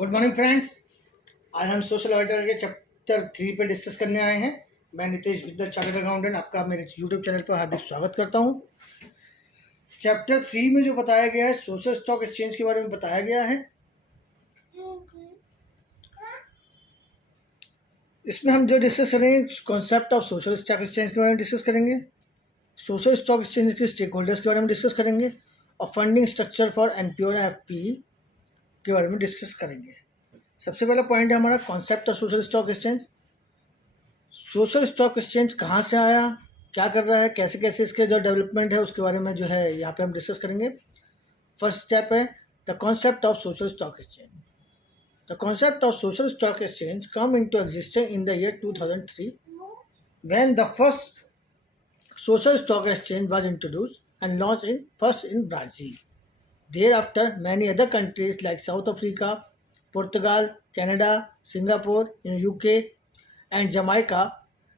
Good morning friends. आज हम social auditor के चैप्टर 3 पे डिस्कस करने आए हैं। मैं नितेश बिंदल चार्टर्ड अकाउंटेंट आपका मेरे यूट्यूब चैनल पर हार्दिक स्वागत करता हूं। चैप्टर 3 में जो बताया गया है सोशल स्टॉक एक्सचेंज के बारे में बताया गया है। इसमें हम जो डिस्कस करेंगे concept of social stock exchange के बारे में डिस्कस करेंगे, सोशल स्टॉक एक्सचेंज के स्टेक होल्डर्स के बारे में डिस्कस करेंगे और फंडिंग स्ट्रक्चर फॉर एनपीओ और एफपी के बारे में डिस्कस करेंगे। सबसे पहला पॉइंट है हमारा concept of social stock exchange. Social stock exchange कहाँ से आया, क्या कर रहा है, कैसे कैसे इसके जो डेवलपमेंट है उसके बारे में जो है यहाँ पे हम डिस्कस करेंगे। फर्स्ट स्टेप है the concept of social stock exchange. The concept of social stock exchange come into existence in the year 2003 when the first social stock exchange was introduced and launched in Brazil. Thereafter, many other countries like South Africa, Portugal, Canada, Singapore, UK, and Jamaica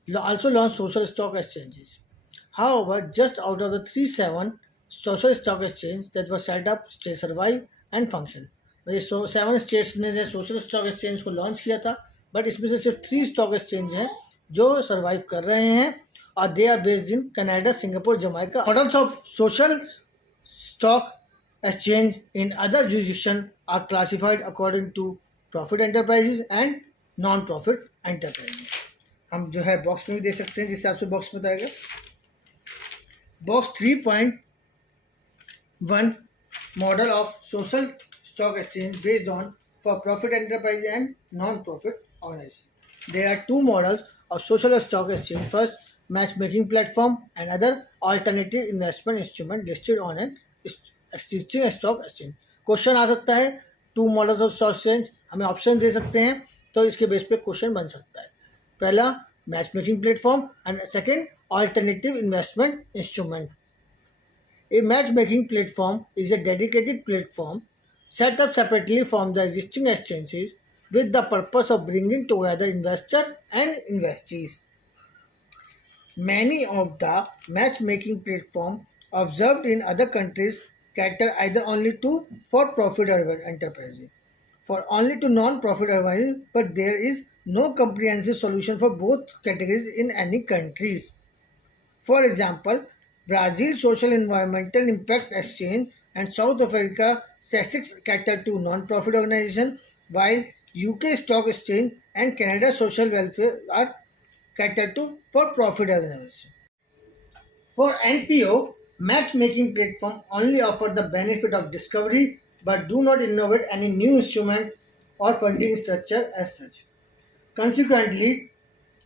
also launched social stock exchanges. However, just out of the 37 social stock exchanges that were set up, they survive and function. ये 7 states ने social stock exchange को launch किया था, but इसमें से सिर्फ 3 stock exchange हैं जो सर्वाइव कर रहे हैं और they are based in Canada, Singapore, Jamaica. Models of social stock exchange in other jurisdictions are classified according to profit enterprises and non-profit enterprises. हम जो है बॉक्स में भी देख सकते हैं जिस हिसाब से बॉक्स में बताएगा। Box 3.1 model of social stock exchange based on for profit enterprise and non profit organisation. There are 2 models of social stock exchange. First, match making platform and other alternative investment instrument listed on an exchange stock exchange. Question आ सकता है 2 models of stock exchange, हमें option दे सकते हैं तो इसके base पे क्वेश्चन बन सकता है. पहला match making platform and second alternative investment instrument. A match making platform is a dedicated platform set up separately from the existing exchanges with the purpose of bringing together investors and investees. Many of the matchmaking platforms observed in other countries cater either only to for-profit enterprises, for only to non-profit enterprises, but there is no comprehensive solution for both categories in any countries. For example, Brazil Social Environmental Impact Exchange and South Africa SAexam cater to non-profit organizations, while UK Stock Exchange and Canada Social Welfare are cater to for-profit organizations. For NPO, matchmaking platform only offer the benefit of discovery but do not innovate any new instrument or funding structure as such. Consequently,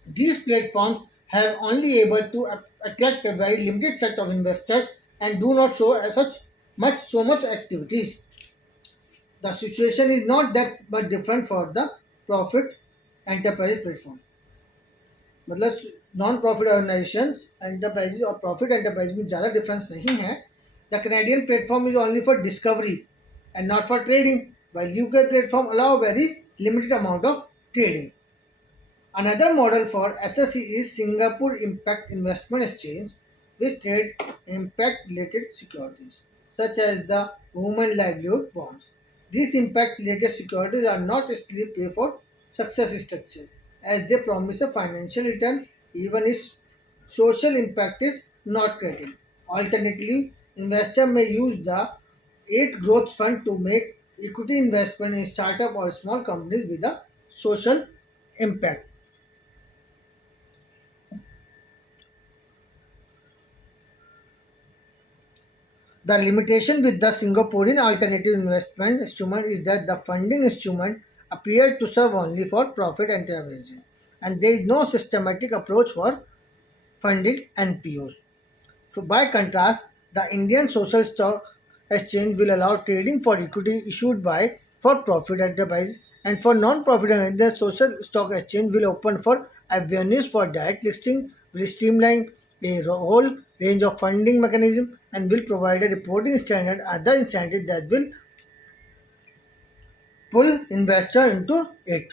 these platforms have only able to attract a very limited set of investors and do not show so much activities. The situation is not that but different for the profit enterprise platform. मतलब non profit organisation enterprises और profit enterprise में ज़्यादा difference नहीं है. The Canadian platform is only for discovery and not for trading, while UK platform allow very limited amount of trading. Another model for SSE is Singapore Impact Investment Exchange, which trade impact-related securities such as the women livelihood bonds. These impact-related securities are not strictly pay for success structures, as they promise a financial return even if social impact is not credited. Alternatively, investor may use the 8 growth fund to make equity investment in startup or small companies with a social impact. The limitation with the Singaporean alternative investment instrument is that the funding instrument appear to serve only for profit enterprises and there is no systematic approach for funding NPOs. So by contrast, the Indian Social Stock Exchange will allow trading for equity issued by for-profit enterprise, and for non-profit enterprise, the Social Stock Exchange will open for avenues for direct listing, will streamline a whole range of funding mechanism, and will provide a reporting standard and other incentives that will pull investor into it.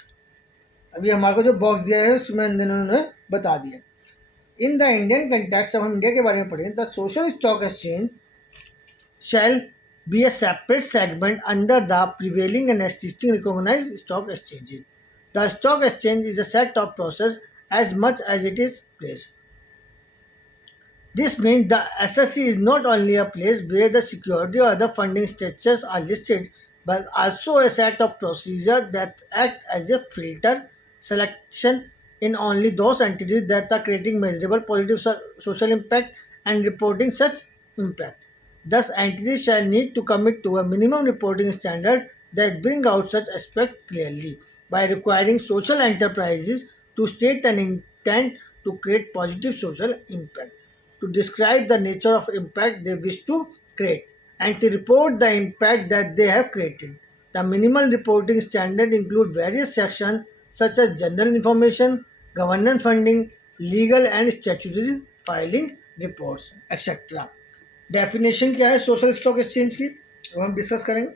अभी हमारे को जो box दिया है उसमें इन्होंने बता दिया. इन द इंडियन कंटेक्स्ट, जब हम इंडिया के बारे में पढ़ें, the social stock exchange shall be a separate segment under the prevailing and existing recognized stock exchanges. The stock exchange is a set of process as much as it is place. This means the SSC is not only a place where the security or other funding structures are listed, but also a set of procedures that act as a filter selection in only those entities that are creating measurable positive social impact and reporting such impact. Thus, entities shall need to commit to a minimum reporting standard that bring out such aspect clearly by requiring social enterprises to state an intent to create positive social impact, to describe the nature of impact they wish to create, and to report the impact that they have created. The minimal reporting standard include various sections such as general information, governance funding, legal and statutory filing reports, etc. Definition क्या है social stock exchange की, अब हम discuss करेंगे.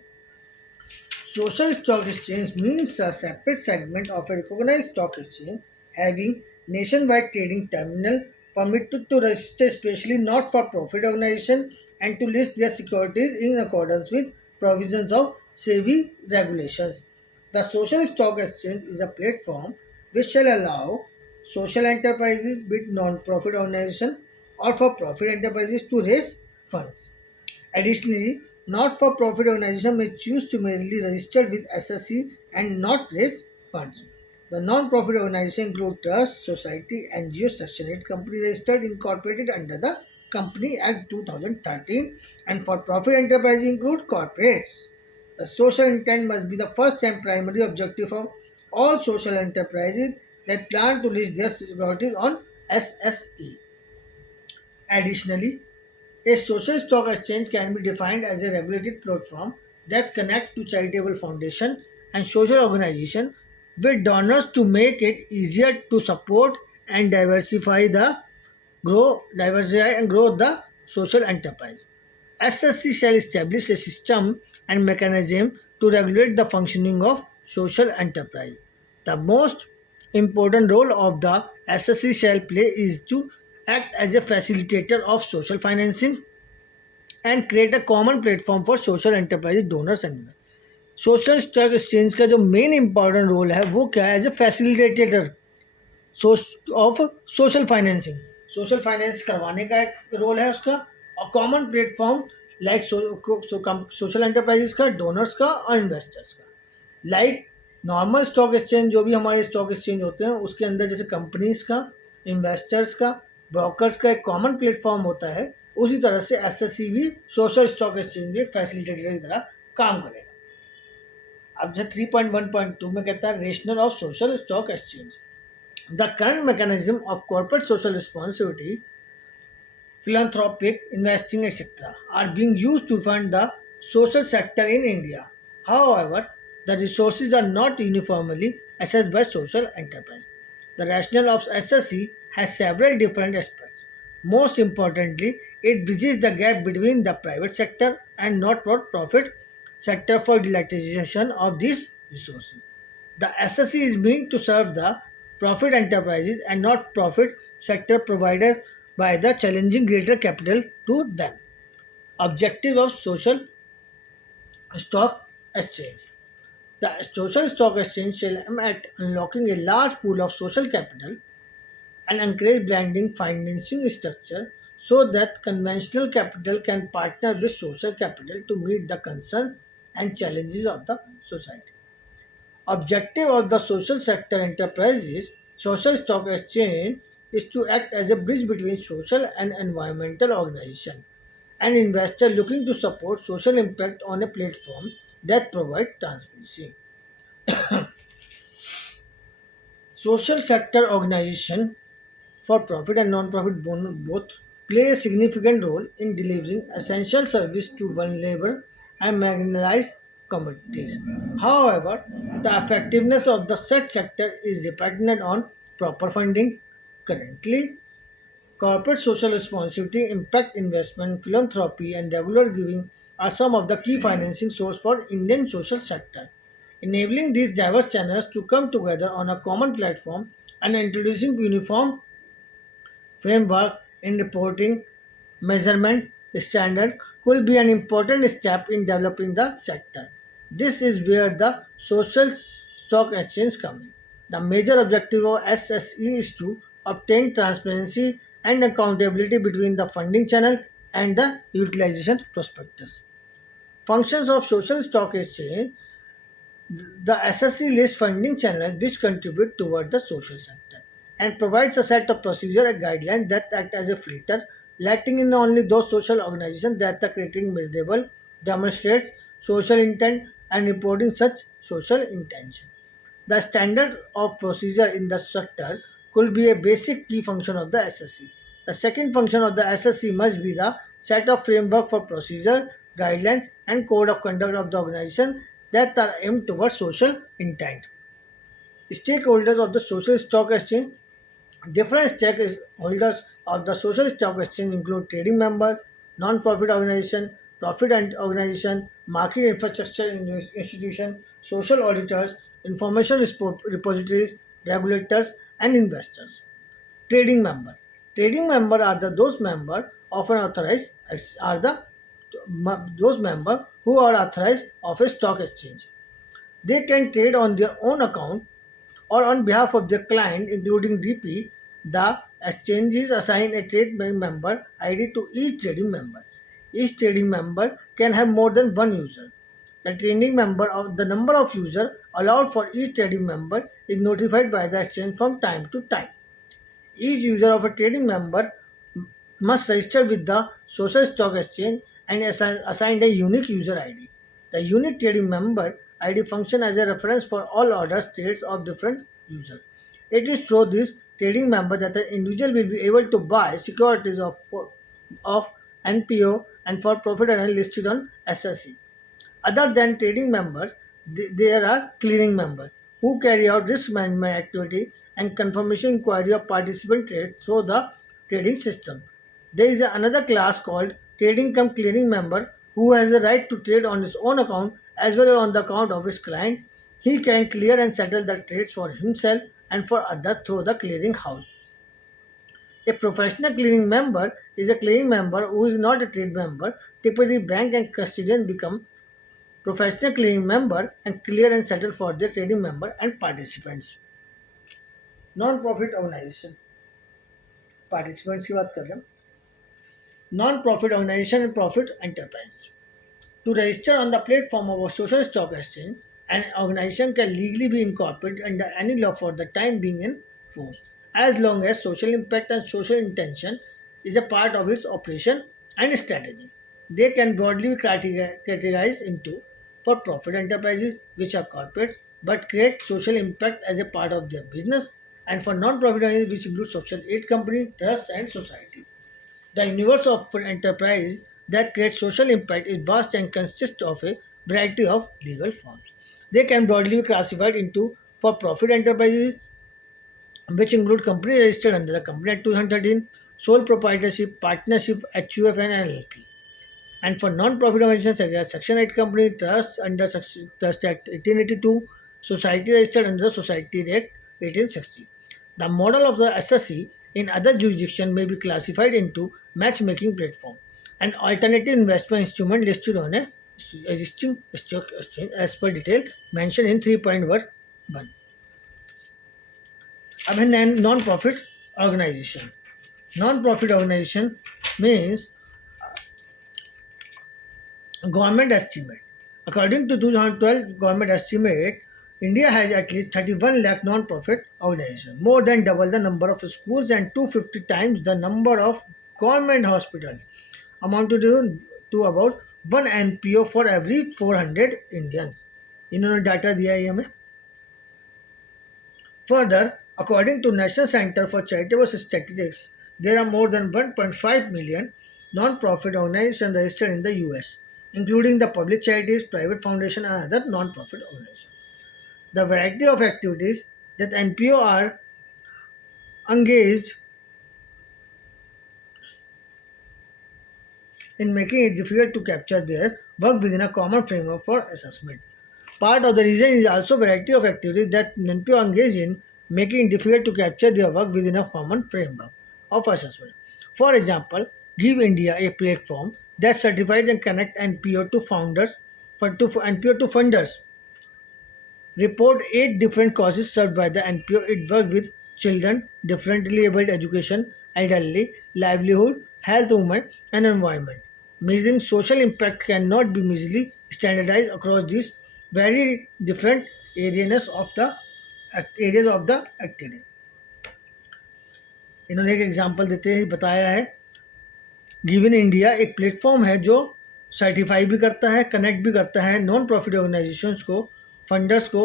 Social stock exchange means a separate segment of a recognized stock exchange having nationwide trading terminal permitted to register especially not-for-profit organization and to list their securities in accordance with provisions of SEBI regulations. The social stock exchange is a platform which shall allow social enterprises, be it non-profit organization or for-profit enterprises, to raise funds. Additionally, not-for-profit organizations may choose to merely register with SSC and not raise funds. The non-profit organization include trust, society, NGO, Section 8 company registered incorporated under the Company Act 2013, and for-profit enterprises include corporates. The social intent must be the first and primary objective of all social enterprises that plan to list their securities on SSE. Additionally, a social stock exchange can be defined as a regulated platform that connects to charitable foundation and social organization with donors to make it easier to support and diversify and grow the social enterprise. SSC shall establish a system and mechanism to regulate the functioning of social enterprise. The most important role of the SSC shall play is to act as a facilitator of social financing and create a common platform for social enterprise donors and social stock exchange का जो main important role है वो क्या है as a facilitator of social financing. Social finance करवाने का एक role है उसका, और common platform like social enterprises का, डोनर्स का और इन्वेस्टर्स का. लाइक नॉर्मल स्टॉक एक्सचेंज जो भी हमारे स्टॉक एक्सचेंज होते हैं उसके अंदर जैसे कंपनीज का, इन्वेस्टर्स का, ब्रोकर्स का एक कॉमन प्लेटफॉर्म होता है, उसी तरह से एसएससी भी सोशल स्टॉक एक्सचेंज भी फैसिलिटेटर की तरह काम करेगा. अब जो 3.1.2 में कहता है rational of social stock exchange. The current mechanism of corporate social responsibility, philanthropic investing, etc., are being used to fund the social sector in India. However, the resources are not uniformly assessed by social enterprise. The rationale of SSC has several different aspects. Most importantly, it bridges the gap between the private sector and not-for-profit sector for utilization of these resources. The SSC is meant to serve the profit enterprises and not profit sector provided by the challenging greater capital to them. Objective of social stock exchange. The social stock exchange shall aim at unlocking a large pool of social capital and encourage blending financing structure so that conventional capital can partner with social capital to meet the concerns and challenges of the society. Objective of the social sector enterprises social stock exchange is to act as a bridge between social and environmental organization and investor looking to support social impact on a platform that provide transparency. Social sector organization for profit and non-profit both play a significant role in delivering essential service to vulnerable and marginalized communities. However, the effectiveness of the said sector is dependent on proper funding. Currently, corporate social responsibility, impact investment, philanthropy, and regular giving are some of the key financing sources for Indian social sector. Enabling these diverse channels to come together on a common platform and introducing uniform framework in reporting, measurement, standard could be an important step in developing the sector. This is where the social stock exchange comes in. The major objective of SSE is to obtain transparency and accountability between the funding channel and the utilization prospectus. Functions of social stock exchange: the SSC lists funding channels which contribute toward the social sector and provides a set of procedure and guidelines that act as a filter, letting in only those social organizations that are creating measurable, demonstrates social intent and reporting such social intention. The standard of procedure in the sector could be a basic key function of the SSC. The second function of the SSC must be the set of framework for procedure, guidelines, and code of conduct of the organization that are aimed towards social intent. Stakeholders of the social stock exchange: different stakeholders of the social stock exchange include trading members, non-profit organization, profit and organization, market infrastructure institution, social auditors, information repositories, regulators, and investors. Trading member. Trading member are those member often authorized are those member who are authorized of a stock exchange. They can trade on their own account or on behalf of their client, including DP. The exchanges assign a trading member ID to each trading member. Each trading member can have more than one user. The number of users allowed for each trading member is notified by the exchange from time to time. Each user of a trading member must register with the social stock exchange and assigned a unique user ID. The unique trading member ID function as a reference for all order trades of different users. It is through this trading member that an individual will be able to buy securities of NPO and for profit and listed on SSE. Other than trading members, there are clearing members who carry out risk management activity and confirmation inquiry of participant trade through the trading system. There is another class called trading cum clearing member who has the right to trade on his own account as well as on the account of his client. He can clear and settle the trades for himself and for others through the clearing house. A professional clearing member is a clearing member who is not a trade member. Typically, bank and custodian become professional clearing member and clear and settle for their trading member and participants. Non-profit organization participants की बात कर रहे हैं. Non-profit organization and profit enterprise. To register on the platform of a social stock exchange, an organization can legally be incorporated under any law for the time being in force, as long as social impact and social intention is a part of its operation and strategy. They can broadly be categorized into for-profit enterprises, which are corporates but create social impact as a part of their business, and for non-profit organizations, which include social aid companies, trusts, and society. The universe of enterprise that creates social impact is vast and consists of a variety of legal forms. They can broadly be classified into for-profit enterprises, which include companies registered under the Company Act 2013, sole proprietorship, partnership, HUF, and LLP. And for non-profit organizations such as Section 8 company, trust under Trust Act 1882, society registered under the Society Act 1860. The model of the SSC in other jurisdictions may be classified into matchmaking platform, an alternative investment instrument listed on a existing stock exchange as per detail mentioned in 3.1. अब है non-profit organization. Non-profit organization means government estimate. According to 2012 government estimate, India has at least 31 lakh non-profit organizations, more than double the number of schools and 250 times the number of government hospitals, amounting to about 1 NPO for every 400 Indians. इन्होंने data दिया है हमें. Further, according to National Center for Charitable Statistics, there are more than 1.5 million non-profit organizations registered in the US, including the public charities, private foundations, and other non-profit organizations. The variety of activities that NPO are engaged in making it difficult to capture their work within a common framework for assessment. Part of the reason is also variety of activities that NPO engage in making it difficult to capture their work within a common framework of assessment. For example, give India a platform that certifies and connect NPO to founders to NPO to funders. Report 8 different causes served by the NPO. It works with children, differently abled education, elderly, livelihood, health, women, and environment. Measuring social impact cannot be easily standardized across these very different areas of the activity. इन्होंने एक example देते ही बताया है given India एक platform है जो certify भी करता है, कनेक्ट भी करता है नॉन प्रॉफिट ऑर्गेनाइजेशंस को, फंडर्स को,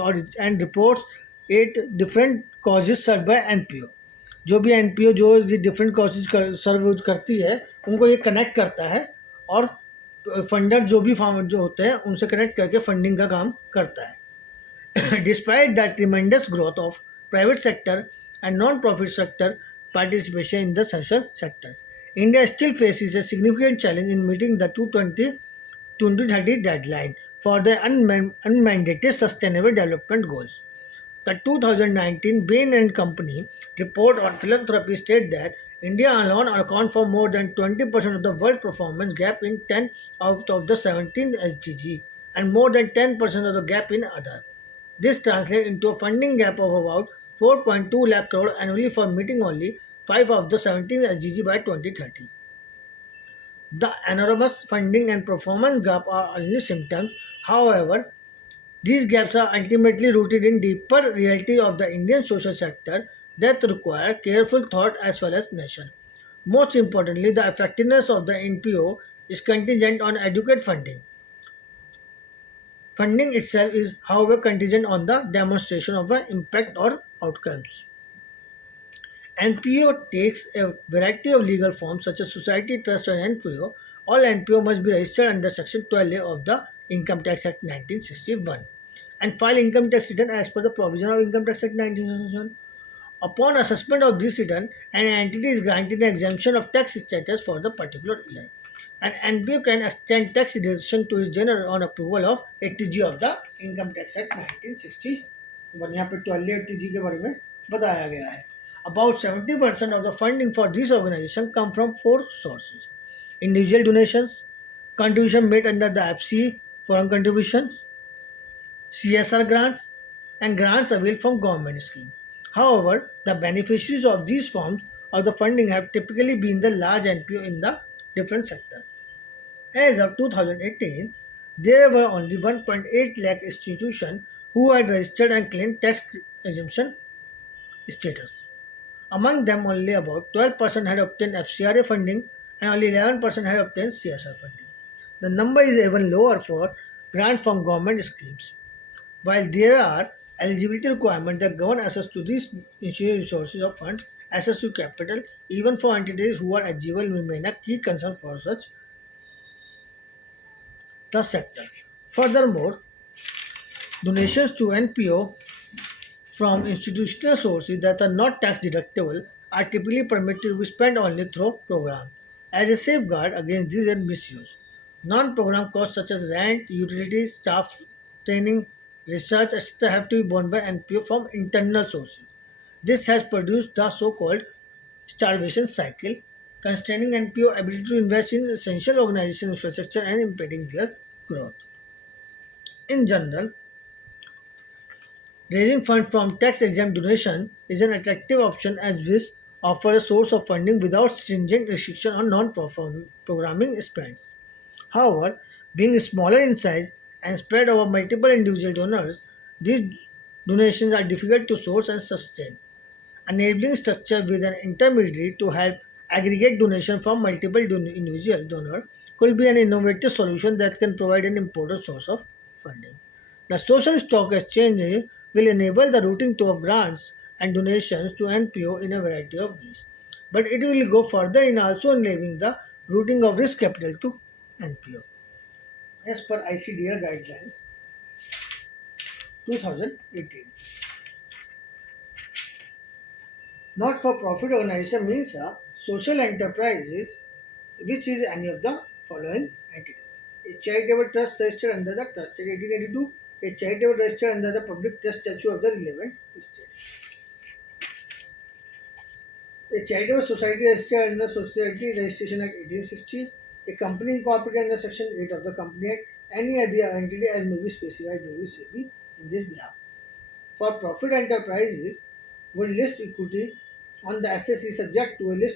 और and reports 8 different causes serve by NPO. जो भी एनपीओ जो ये डिफरेंट कॉजेज सर्व करती है उनको ये कनेक्ट करता है और फंडर जो भी फार्मर जो होते हैं उनसे कनेक्ट करके फंडिंग का काम करता है. Despite the tremendous growth of private sector and non-profit sector participation in the social sector, India still faces a significant challenge in meeting the 2030 deadline for the unmandated Sustainable Development Goals. The 2019 Bain and Company report on philanthropy states that India alone accounts for more than 20% of the world performance gap in 10 out of the 17 SDG and more than 10% of the gap in other. This translates into a funding gap of about 4.2 lakh crore annually for meeting only 5 of the 17 SDG by 2030. The enormous funding and performance gap are only symptoms. However, these gaps are ultimately rooted in deeper reality of the Indian social sector that require careful thought as well as nation. Most importantly, the effectiveness of the NPO is contingent on adequate funding. Funding itself is, however, contingent on the demonstration of an impact or outcomes. NPO takes a variety of legal forms such as society, trust, and NPO. All NPO must be registered under Section 12A of the Income Tax Act 1961 and file income tax return as per the provision of Income Tax Act 1961. Upon assessment of this return, an entity is granted an exemption of tax status for the particular year. An NPO can extend tax deduction to its general on approval of 80G of the Income Tax Act 1961. यहाँ पे 1280G के बारे में बताया गया है. About 70% of the funding for this organization come from 4 sources: individual donations, contribution made under the FCE, foreign contributions, CSR grants, and grants available from government schemes. However, the beneficiaries of these forms of the funding have typically been the large NPO in the different sectors. As of 2018, there were only 1.8 lakh institutions who had registered and claimed tax exemption status. Among them, only about 12% had obtained FCRA funding and only 11% had obtained CSR funding. The number is even lower for grants from government schemes. While there are eligibility requirements that govern access to these resources of fund, access to capital, even for entities who are eligible, remain a key concern for such the sector. Furthermore, donations to NPO from institutional sources that are not tax deductible are typically permitted to be spent only through programs. As a safeguard against this and misuse, non-program costs such as rent, utilities, staff training, research, etc. have to be borne by NPO from internal sources. This has produced the so-called starvation cycle, constraining NPO ability to invest in essential organization infrastructure and impeding their growth. In general, raising funds from tax-exempt donation is an attractive option as this offers a source of funding without stringent restriction on non-programming spends. However, being smaller in size and spread over multiple individual donors, these donations are difficult to source and sustain. Enabling structure with an intermediary to help aggregate donation from multiple individual donors could be an innovative solution that can provide an important source of funding. The social stock exchange will enable the routing of grants and donations to NPO in a variety of ways. But it will go further in also enabling the routing of risk capital to NPO. As per ICDR guidelines 2018. Not-for-profit organization means a social enterprises which is any of the following entities. A charitable trust registered under the Trust Act 1882, a charitable registered under the Public Trust Statute of the relevant state. A charitable society registered under Society Registration Act 1860, A company incorporated under Section 8 of the Company Act, any other entity as may be specified may be SEBI in this behalf. For profit enterprises, will list equity on the SSE subject to a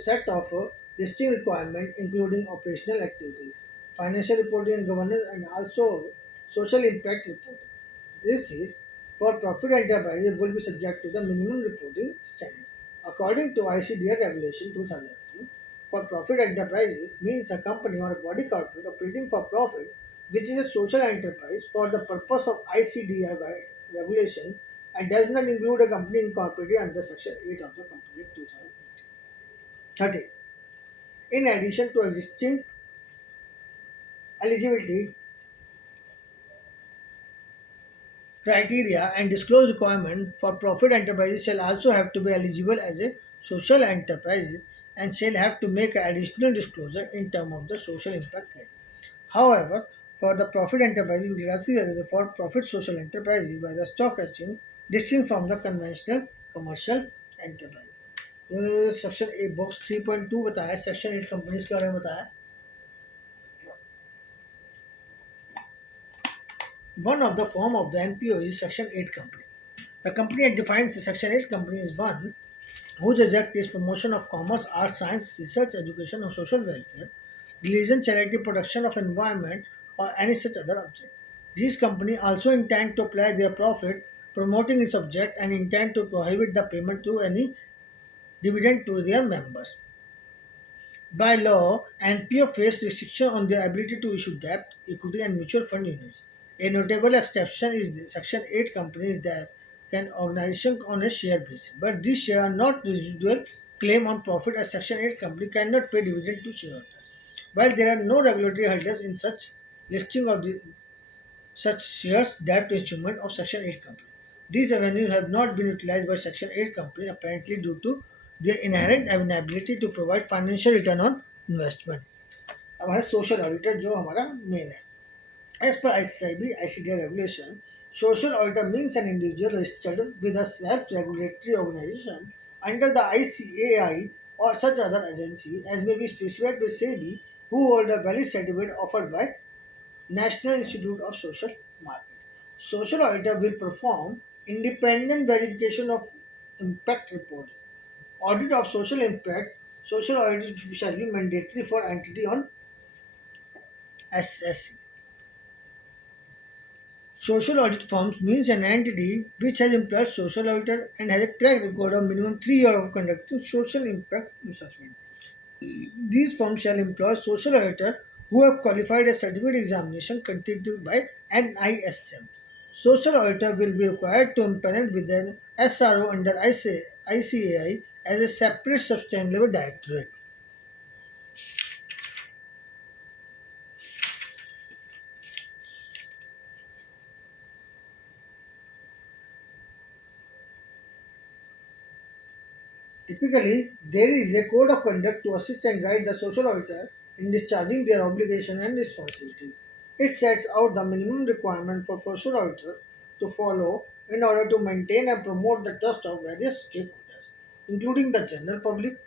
set of listing requirements including operational activities, financial reporting and governance, and also social impact reporting. This is for profit enterprises will be subject to the minimum reporting standard. According to ICDR Regulation 2002, for profit enterprises means a company or a body corporate operating for profit which is a social enterprise for the purpose of ICDR regulation and does not include a company incorporated under Section 8 of the Company Act 2008. 30. In addition to existing eligibility criteria and disclosure requirement for profit enterprises shall also have to be eligible as a social enterprise and shall have to make additional disclosure in terms of the social impact criteria. However, for the profit enterprise, we classify as a for-profit social enterprise by the stock exchange distinct from the conventional commercial enterprise. Section 8 box 3.2 बताया section 8 companies के बारे में बताया one of the form of the NPO is Section 8 company. The company that defines the Section 8 company is one whose object is promotion of commerce, art, science, research, education, or social welfare, religion, charity, protection of environment, or any such other object. These companies also intend to apply their profit promoting its object and intend to prohibit the payment to any dividend to their members. By law, NPO face restriction on their ability to issue debt, equity, and mutual fund units. A notable exception is the Section 8 companies that can organization on a share basis, but these shares are not residual claim on profit as Section 8 company cannot pay dividend to shareholders. While there are no regulatory hurdles in such listing of such shares debt instrument of Section 8 company. These avenues have not been utilized by Section 8 company apparently due to their inherent inability to provide financial return on investment. अब है social auditor जो हमारा main है. As per ICDR regulation, social auditor means an individual registered with a self-regulatory organization under the ICAI or such other agency as may be specified by SEBI who hold a valid certificate offered by National Institute of Social Market. Social auditor will perform independent verification of impact reporting. Audit of social impact. Social audit shall be mandatory for entity on SSC. Social audit firms means an entity which has employed social auditor and has a track record of minimum 3 years of conducting social impact assessment. These firms shall employ social auditor who have qualified a certificate examination conducted by NISM. Social auditor will be required to impanel with an SRO under ICAI as a separate substantive directorate. Typically, there is a code of conduct to assist and guide the social auditor in discharging their obligations and responsibilities. It sets out the minimum requirement for social auditor to follow in order to maintain and promote the trust of various stakeholders, including the general public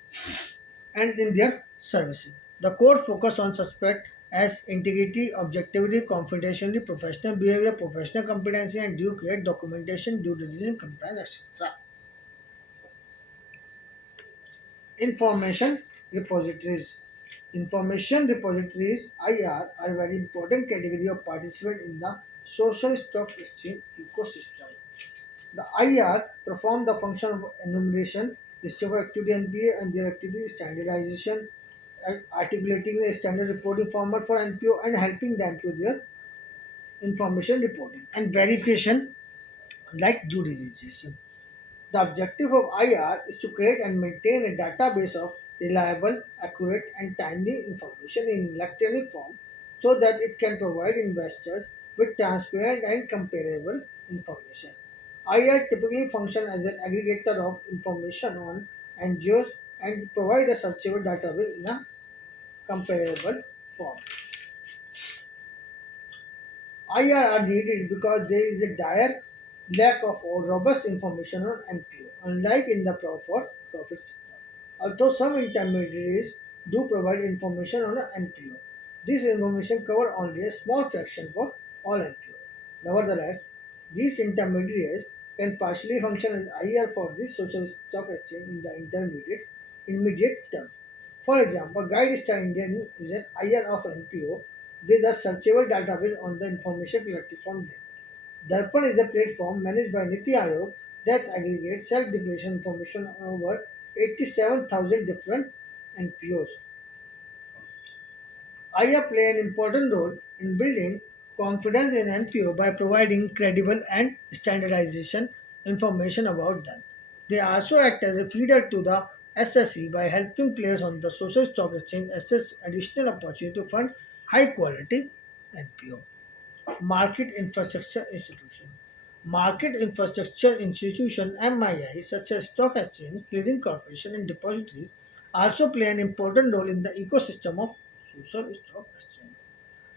and in their services. The code focuses on suspect as integrity, objectivity, confidentiality, professional behavior, professional competency, and due care, documentation, due diligence, compliance, etc. Information repositories. Information repositories (IR) are a very important category of participant in the social stock exchange ecosystem. The IR perform the function of enumeration, discover activity NPA and their activity standardization, articulating a standard reporting format for NPO and helping them to their information reporting and verification like due diligence. The objective of IR is to create and maintain a database of reliable, accurate, and timely information in electronic form so that it can provide investors with transparent and comparable information. IR typically functions as an aggregator of information on NGOs and provide a searchable database in a comparable form. IR are needed because there is a dire lack of robust information on NPO, unlike in the for-profit sector. Although some intermediaries do provide information on an NPO. This information cover only a small fraction for all NPO. Nevertheless, these intermediaries can partially function as IR for this social stock exchange in the immediate term. For example, Guide Star Indian is an IR of NPO with a searchable database on the information collected from them. Darpan is a platform managed by Niti Aayog that aggregates self-declaration information on over 87,000 different NPOs. IA play an important role in building confidence in NPO by providing credible and standardization information about them. They also act as a feeder to the SSE by helping players on the social stock exchange assess additional opportunity to fund high quality NPO. Market infrastructure institution. Market infrastructure institution (MII) such as stock exchange, clearing corporation, and depositories also play an important role in the ecosystem of social stock exchange.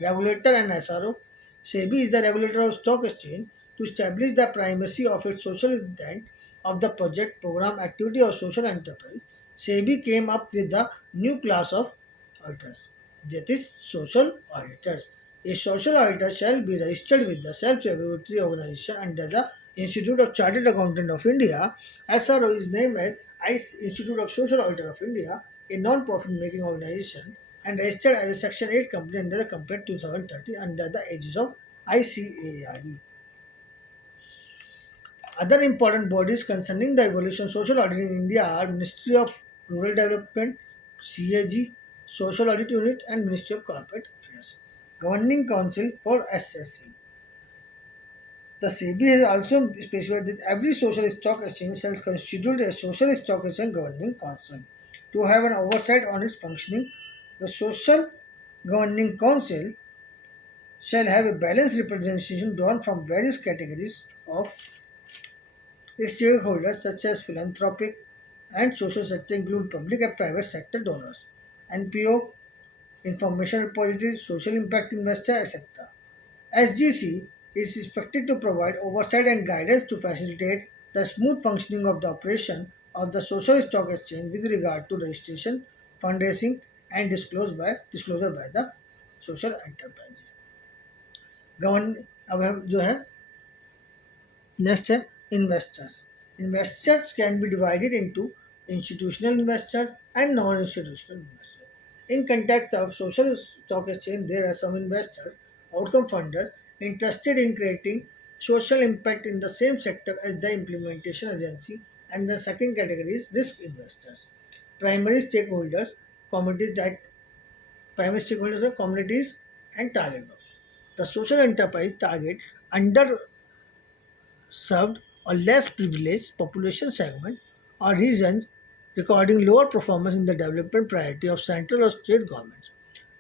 Regulator and SRO. SEBI is the regulator of stock exchange to establish the primacy of its social intent of the project, program, activity, or social enterprise. SEBI came up with the new class of auditors, that is, social auditors. A social auditor shall be registered with the self-regulatory organization under the Institute of Chartered Accountant of India. SRO is named as ICE Institute of Social Auditor of India, a non-profit making organization and registered as a Section 8 company under the Company 2030 under the aegis of ICAI. Other important bodies concerning the evolution of social audit in India are Ministry of Rural Development, CAG, Social Audit Unit, and Ministry of Corporate Affairs. Governing Council for SSC. The SEBI has also specified that every social stock exchange shall constitute a social stock exchange governing council to have an oversight on its functioning. The social governing council shall have a balanced representation drawn from various categories of stakeholders such as philanthropic and social sector include public and private sector donors, NPO, information repositories, social impact investor, etc. SGC is expected to provide oversight and guidance to facilitate the smooth functioning of the operation of the social stock exchange with regard to registration, fundraising, and disclosure by the social enterprise. Govern अब हम जो है next है investors investors can be divided into institutional investors and non-institutional investors. In context of social stock exchange, there are some investors, outcome funders, interested in creating social impact in the same sector as the implementation agency, and the second category is risk investors. Primary stakeholders, communities that primary stakeholders are communities and target groups. The social enterprise target underserved or less privileged population segment or regions recording lower performance in the development priority of central or state governments.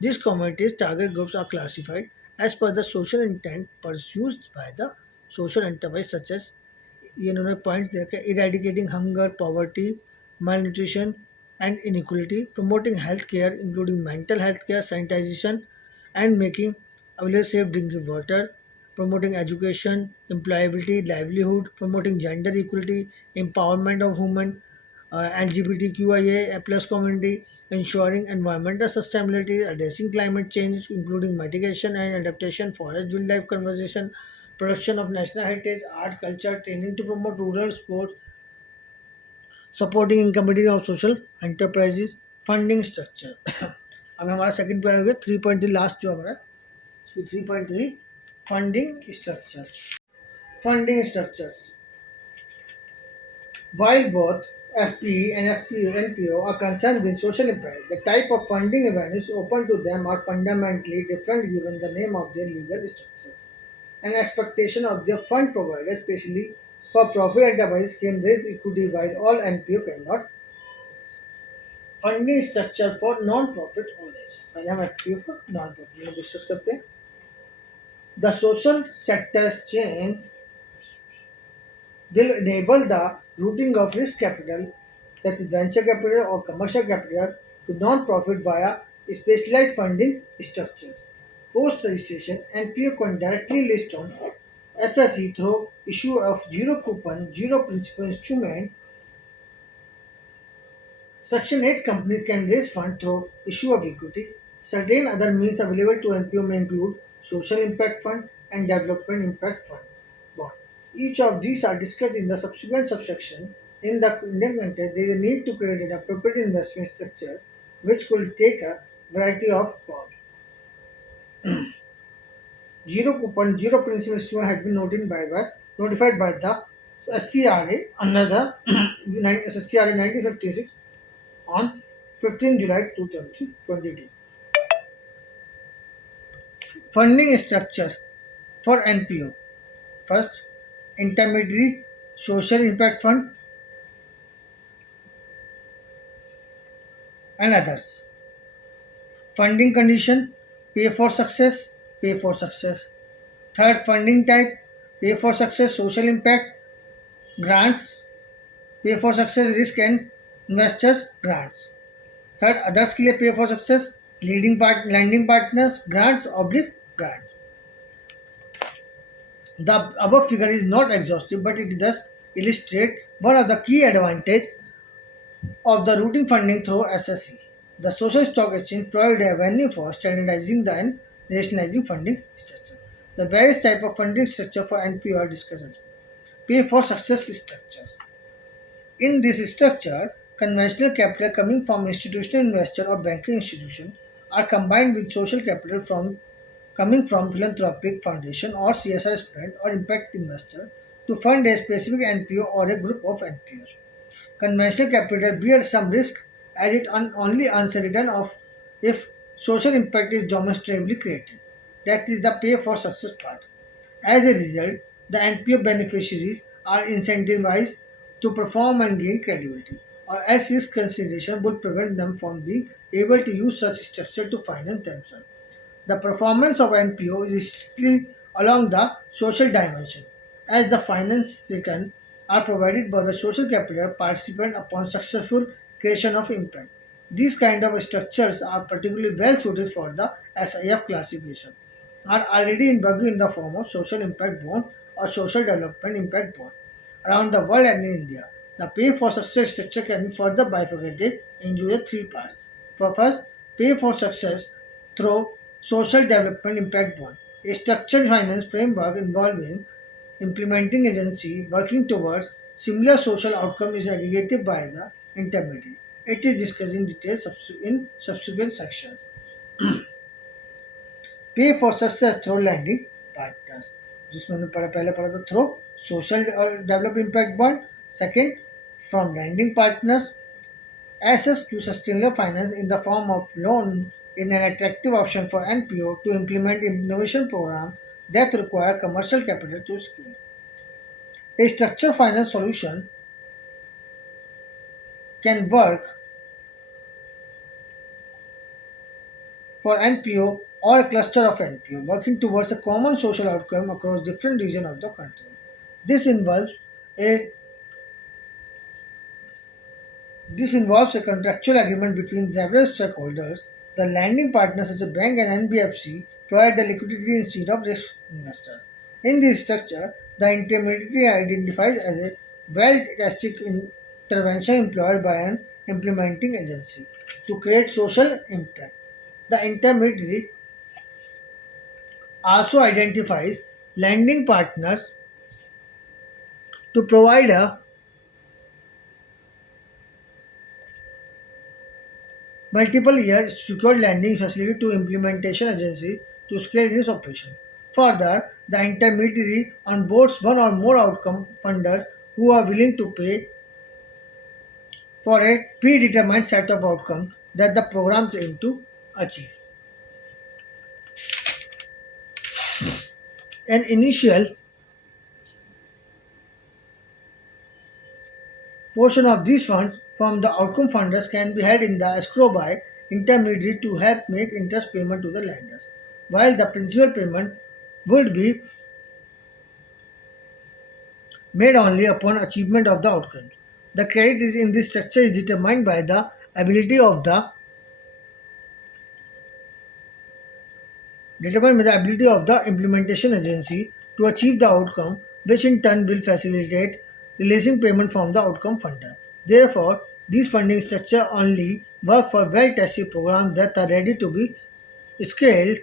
These communities target groups are classified as per the social intent pursued by the social enterprise such as इन्होंने point देखा eradicating hunger, poverty, malnutrition and inequality, promoting health care including mental health care, sanitation and making available safe drinking water, promoting education, employability, livelihood, promoting gender equality, empowerment of women, LGBTQIA plus community, ensuring environmental sustainability, addressing climate change, including mitigation and adaptation, forest wildlife conservation, production of national heritage, art, culture, training to promote rural sports, supporting income of social enterprises, funding structure. अब हमारा second पे आएगा 3.3 last जो हमारा 3.3 funding structures While both FPE and NPO are concerned with social impact, the type of funding avenues open to them are fundamentally different given the name of their legal structure. An expectation of their fund provider, especially for profit enterprises, can raise equity while all NPO cannot. Funding structure for non-profit owners. पहले हम FPO for non-profit में discuss करते हैं. The social sector's change will enable the routing of risk capital, that is venture capital or commercial capital, to non-profit via specialized funding structures. Post-registration, NPO can directly list on SSE through issue of zero coupon, zero principal instrument Section 8 company can raise funds through issue of equity. Certain other means available to NPO may include social impact fund and development impact fund bond. Each of these are discussed in the subsequent subsection. In the Indian context, there is a need to create an appropriate investment structure which could take a variety of forms. Zero coupon, zero principal instrument has been notified by the SCRA under the SCRA 1956 on 15 July 2022. Funding structure for NPO. First, intermediary social impact fund and others. Funding condition, pay for success, pay for success. Third, funding type, pay for success, social impact, grants, pay for success, risk and investors, grants. Third, others के लिए pay for success, lending partners, grants, oblique grants. The above figure is not exhaustive, but it does illustrate one of the key advantages of the routing funding through SSE. The Social Stock Exchange provides a venue for standardizing and rationalizing funding structure. The various type of funding structure for NPO are discussed as well. Pay for success structures. In this structure, conventional capital coming from institutional investor or banking institution are combined with social capital coming from philanthropic foundation or CSR spend or impact investor to fund a specific NPO or a group of NPOs. Conventional capital bears some risk as it only earns a return of if social impact is demonstrably created. That is the pay for success part. As a result, the NPO beneficiaries are incentivized to perform and gain credibility, or as risk consideration would prevent them from being able to use such structure to finance themselves. The performance of NPO is strictly along the social dimension, as the finance return are provided by the social capital participant upon successful creation of impact. These kind of structures are particularly well suited for the SIF classification, are already in vogue in the form of social impact bond or social development impact bond. Around the world and in India, the pay for success structure can be further bifurcated into the three parts. For first, pay for success through social development impact bond, a structured finance framework involving implementing agency working towards similar social outcome is aggregated by the intermediary. It is discussed in detail in subsequent sections. Pay for success through lending partners, जिसमें हमने पहले पढ़ा था through social और develop impact bond. Second, from lending partners, access to sustainable finance in the form of loan in an attractive option for NPO to implement innovation program that require commercial capital to scale. A structured finance solution can work for NPO or a cluster of NPO working towards a common social outcome across different regions of the country. This involves a This involves a contractual agreement between several stakeholders. The lending partners such as bank and NBFC provide the liquidity instead of risk investors. In this structure, the intermediary identifies as a well-tested intervention employed by an implementing agency to create social impact. The intermediary also identifies lending partners to provide a multiple year secured lending facility to implementation agency to scale its operation. Further, the intermediary onboards one or more outcome funders who are willing to pay for a predetermined set of outcomes that the programs aim to achieve. An initial portion of these funds from the outcome funders can be held in the escrow by intermediary to help make interest payment to the lenders, while the principal payment would be made only upon achievement of the outcomes. The credit is in this structure is determined by the ability of the implementation agency to achieve the outcome, which in turn will facilitate releasing payment from the outcome funder. Therefore, These funding structure only work for well-tested programs that are ready to be scaled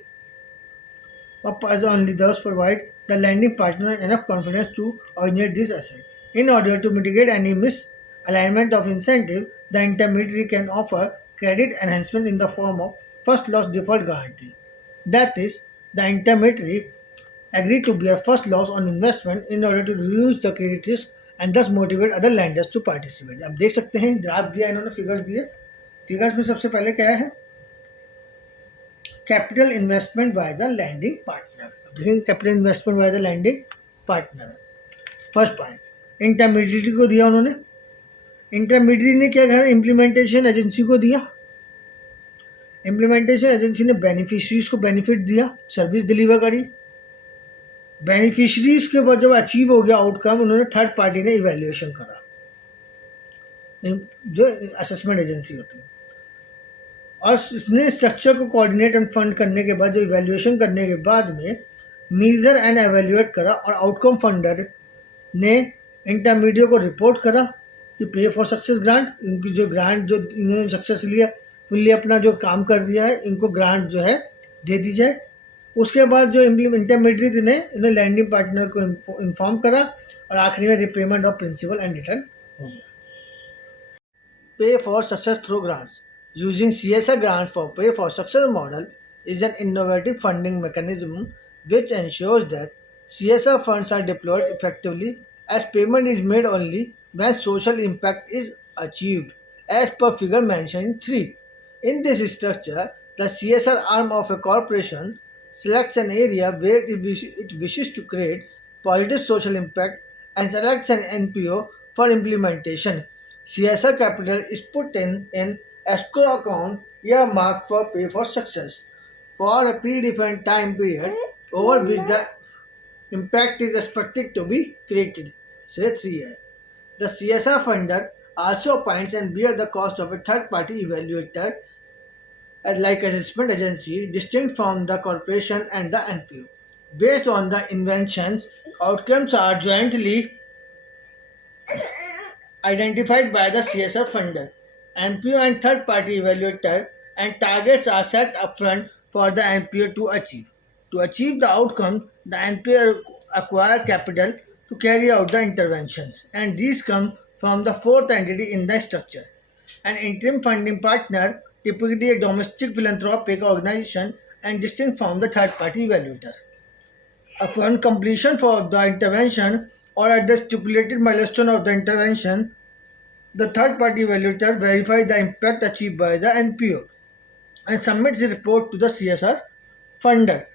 up, as only thus provide the lending partner enough confidence to originate this asset. In order to mitigate any misalignment of incentive, the intermediary can offer credit enhancement in the form of first loss default guarantee. That is, the intermediary agree to bear first loss on investment in order to reduce the credit risk and thus motivate other lenders to participate. अब देख सकते हैं graph दिया इन्होंने, figures दिए. Figures में सबसे पहले क्या है, capital investment by the landing partner. देखिए capital investment by the landing partner. First point intermediate को दिया उन्होंने. इंटरमीडिएट ने क्या कहा, इम्प्लीमेंटेशन एजेंसी को दिया. इम्प्लीमेंटेशन एजेंसी ने बेनिफिशरीज को बेनिफिट दिया, सर्विस डिलीवर करी. बेनिफिशरीज के बाद जब अचीव हो गया आउटकम, उन्होंने थर्ड पार्टी ने इवेल्युएशन करा, जो असेसमेंट एजेंसी होती है, और इसने स्ट्रक्चर को कोऑर्डिनेट एंड फंड करने के बाद, जो इवेल्युएशन करने के बाद में मीजर एंड एवेल्युएट करा, और आउटकम फंडर ने इंटरमीडिएट को रिपोर्ट करा कि पे फॉर सक्सेस ग्रांट, इनकी जो ग्रांट जो इन्होंने सक्सेस लिया, फुल्ली अपना जो काम कर दिया है, इनको ग्रांट जो है दे दी जाए. उसके बाद जो इंटरमीडिएट ने इन्हें लैंडिंग पार्टनर को इन्फॉर्म करा, और आखिरी में repayment of principal and return हो गया. Pay for success through grants. Using CSR grants for pay for success model is an innovative funding mechanism which ensures that CSR funds are deployed effectively, as payment is made only when social impact is achieved, as per figure mentioned in 3. In this structure, the CSR arm of a corporation selects an area where it wishes to create positive social impact and selects an NPO for implementation. CSR capital is put in escrow account earmarked for pay for success for a predefined time period over which the impact is expected to be created, say 3 years. The CSR funder also appoints and bears the cost of a third-party evaluator, like assessment agency, distinct from the corporation and the NPO. Based on the inventions, outcomes are jointly identified by the CSR funder, NPO and third-party evaluator, and targets are set upfront for the NPO to achieve. To achieve the outcome, the NPO acquire capital to carry out the interventions, and these come from the fourth entity in the structure. An interim funding partner, typically a domestic philanthropic organization, and distinct from the third-party evaluator. Upon completion of the intervention or at the stipulated milestone of the intervention, the third-party evaluator verifies the impact achieved by the NPO and submits a report to the CSR funder.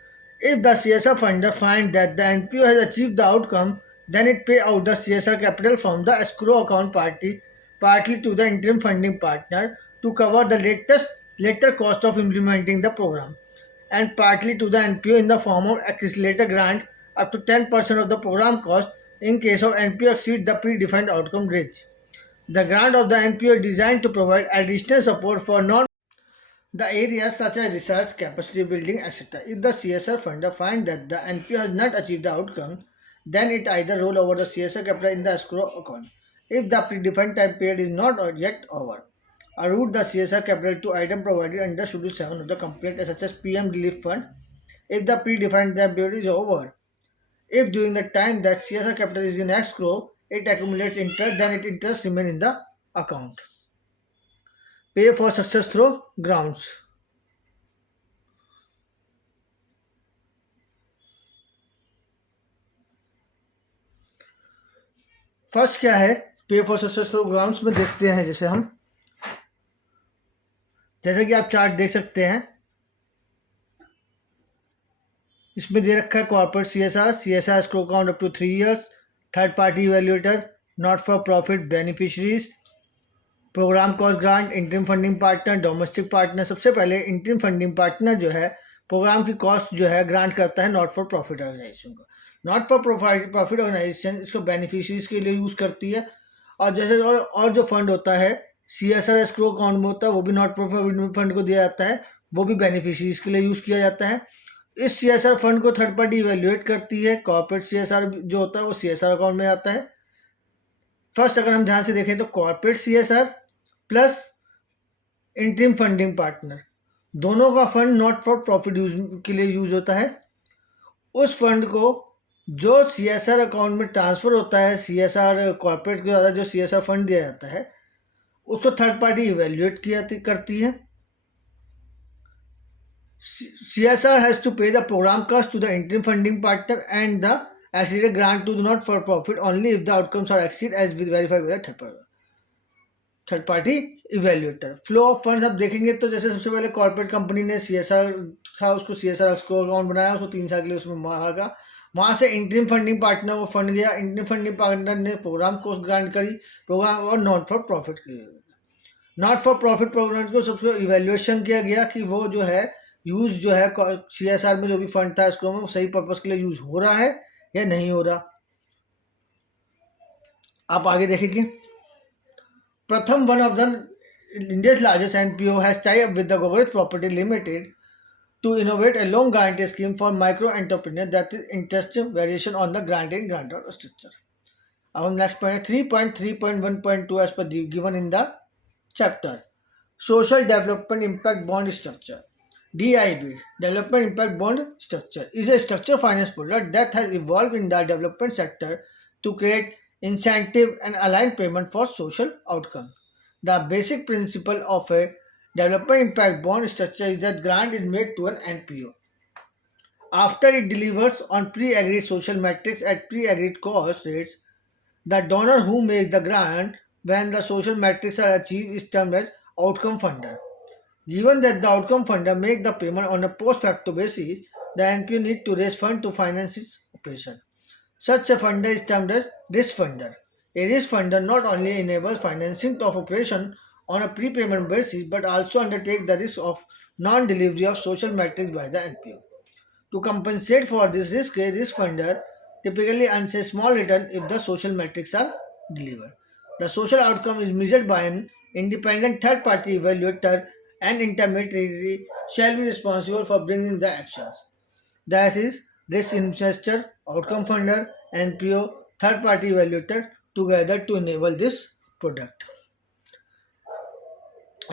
If the CSR funder finds that the NPO has achieved the outcome, then it pays out the CSR capital from the escrow account partly to the interim funding partner to cover the later cost of implementing the program, and partly to the NPO in the form of accelerator grant up to 10% of the program cost in case of NPO exceed the predefined outcome range. The grant of the NPO is designed to provide additional support for the areas such as research, capacity building, etc. If the CSR funder finds that the NPO has not achieved the outcome, then it either roll over the CSR capital in the escrow account. If the predefined time period is not yet over, route the CSR capital to item provided under Schedule 7 of the complaint, such as PM Relief Fund. If the predefined time period is over, if during the time that CSR capital is in escrow, it accumulates interest, then its interest remains in the account. Pay for success through grounds. First क्या है, पे for success through grounds में देखते हैं. जैसे कि आप chart देख सकते हैं, इसमें दे रखा है corporate CSR escrow account up to 3 years, third party evaluator, not for profit beneficiaries, programme cost grant, interim funding partner, domestic partner. सबसे पहले इंटरिम फंडिंग पार्टनर जो है प्रोग्राम की कॉस्ट जो है ग्रांट करता है नॉट फॉर प्रॉफिट ऑर्गेनाइजेशन को. नॉट फॉर प्रॉफिट ऑर्गेनाइजेशन इसको बेनिफिशरीज के लिए यूज़ करती है. और जैसे और जो फंड होता है सीएसआर एस्क्रो अकाउंट में होता है, वो भी नॉट फॉर प्रॉफिट फंड को दिया जाता है, वो भी बेनिफिशरीज के लिए यूज़ किया जाता है. इस सीएसआर फंड को थर्ड पार्टी इवेल्युएट करती है. कॉर्पोरेट सीएसआर जो होता है वो सीएसआर अकाउंट में आता है. फर्स्ट अगर हम ध्यान से देखें तो corporate CSR plus interim funding partner, दोनों का fund not for profit use के लिए यूज होता है। उस फंड को जो सीएसआर अकाउंट में ट्रांसफर होता है, सीएसआर कॉर्पोरेट के द्वारा जो सीएसआर फंड दिया जाता है, उसको थर्ड पार्टी इवेल्युएट किया करती है। CSR has to pay the program cost to the interim funding partner and the accelerated grant to the not for profit only if the outcomes are exceed as verified by the third party evaluator. Flow of funds आप देखेंगे तो जैसे सबसे पहले corporate company ने CSR था, उसको CSR account बनाया, उसको 3 साल के लिए उसमें मारा, वहाँ से इंटरिम फंडिंग पार्टनर को फंड दिया, इंटरिम फंडिंग पार्टनर ने प्रोग्राम कोस्ट ग्रांट करी, प्रोग्राम और नॉट फॉर प्रॉफिट के लिए, नॉट फॉर प्रॉफिट प्रोग्राम को सबसे इवेल्युएशन किया गया कि वो जो है यूज जो है सीएसआर में जो भी फंड था इसको में सही पर्पस के लिए यूज हो रहा है या नहीं हो रहा। आप आगे देखेंगे, प्रथम one of the India's largest NPO has tied up with the Government Property Limited to innovate a loan guarantee scheme for micro entrepreneurs that is interest variation on the granting grantor structure. अब हम next point 3.3.1.2 as per given in the chapter Social Development Impact Bond Structure. DIB, Development Impact Bond Structure, is a structured finance product that has evolved in the development sector to create incentive and aligned payment for social outcomes. The basic principle of a development impact bond structure is that grant is made to an NPO. After it delivers on pre-agreed social metrics at pre-agreed cost rates, the donor who makes the grant when the social metrics are achieved is termed as outcome funder. Given that the outcome funder makes the payment on a post facto basis, the NPO needs to raise funds to finance its operation. Such a funder is termed as risk funder. A risk funder not only enables financing of operation on a prepayment basis but also undertakes the risk of non-delivery of social metrics by the NPO. To compensate for this risk, a risk funder typically earns a small return if the social metrics are delivered. The social outcome is measured by an independent third-party evaluator and intermediary shall be responsible for bringing the actions. That is, risk investor, outcome funder, NPO, third-party evaluator together to enable this product.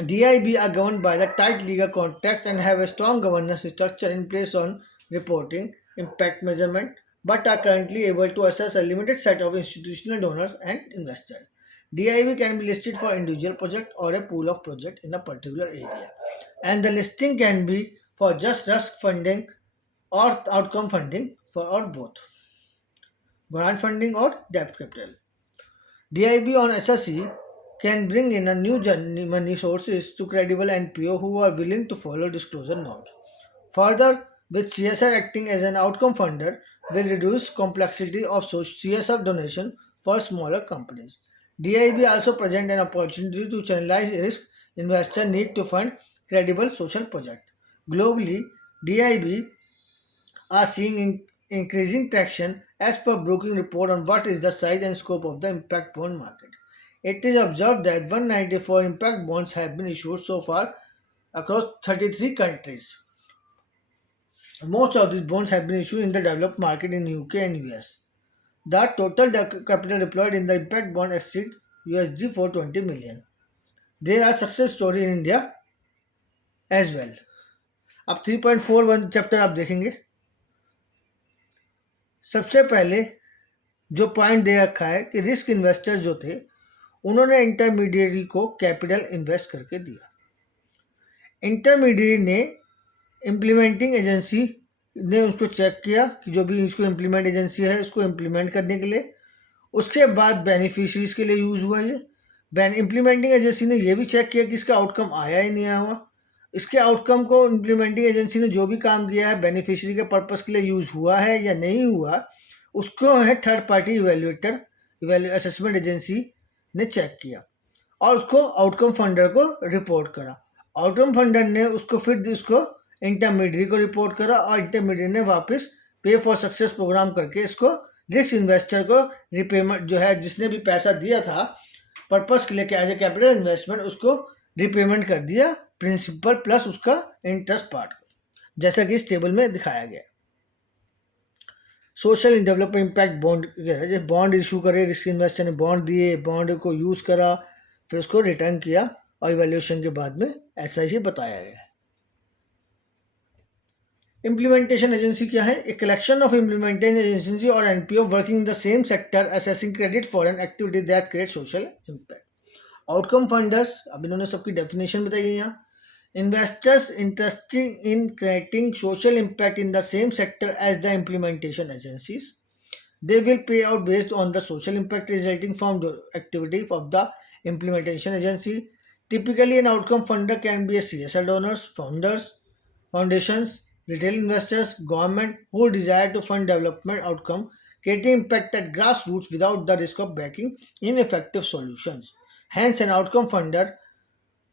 DIB are governed by the tight legal context and have a strong governance structure in place on reporting, impact measurement, but are currently able to assess a limited set of institutional donors and investors. DIB can be listed for individual project or a pool of project in a particular area, and the listing can be for just risk funding or outcome funding for or both, grant funding or debt capital. DIB on SSE can bring in a new money sources to credible NPO who are willing to follow disclosure norms. Further, with CSR acting as an outcome funder, will reduce complexity of CSR donation for smaller companies. DIB also present an opportunity to channelize risk investor need to fund credible social projects. Globally, DIB are seeing increasing traction as per Brookings report on what is the size and scope of the impact bond market. It is observed that 194 impact bonds have been issued so far across 33 countries. Most of these bonds have been issued in the developed market in UK and US. The total capital deployed in the impact bond exceeds USD 420 million. There are success stories in India as well. अब 3.41 chapter आप देखेंगे। सबसे पहले जो point दे रखा है कि risk investor जो थे उन्होंने इंटरमीडिएरी को कैपिटल इन्वेस्ट करके दिया। इंटरमीडिएरी ने इम्प्लीमेंटिंग एजेंसी ने उसको चेक किया कि जो भी इसको इम्प्लीमेंट एजेंसी है उसको इम्प्लीमेंट करने के लिए, उसके बाद बेनिफिशरीज के लिए यूज़ हुआ ये। इम्प्लीमेंटिंग एजेंसी ने ये भी चेक किया कि इसका आउटकम आया ही नहीं आया हुआ। इसके आउटकम को इम्प्लीमेंटिंग एजेंसी ने जो भी काम किया है बेनिफिशरी के पर्पस के लिए यूज़ हुआ है या नहीं हुआ, उसको है third party evaluator assessment agency ने चेक किया और उसको आउटकम फंडर को रिपोर्ट करा। आउटकम फंडर ने उसको फिर इसको इंटरमीडिएट को रिपोर्ट करा और इंटरमीडिएट ने वापस पे फॉर सक्सेस प्रोग्राम करके इसको रिस्क इन्वेस्टर को रिपेमेंट जो है जिसने भी पैसा दिया था पर्पस के लिए एज ए कैपिटल इन्वेस्टमेंट उसको रिपेमेंट कर दिया, प्रिंसिपल प्लस उसका इंटरेस्ट पार्ट, जैसा कि इस टेबल में दिखाया गया। Social development impact bond, bond issue करे, रिस्क इन्वेस्टर ने बॉन्ड दिए, बॉन्ड को यूज़ करा, फिर उसको रिटर्न किया और इवैल्यूएशन के बाद में ऐसा ही बताया गया है। इम्प्लीमेंटेशन एजेंसी क्या है? A collection of implementation agency और NPO working in the same sector assessing credit for an activity that create social impact. Outcome funders, अब इन्होंने सबकी डेफिनेशन बताई है यहाँ। Investors interested in creating social impact in the same sector as the implementation agencies. They will pay out based on the social impact resulting from the activity of the implementation agency. Typically, an outcome funder can be a CSR donors, founders, foundations, retail investors, government who desire to fund development outcome, creating impact at grassroots without the risk of backing ineffective solutions. Hence, an outcome funder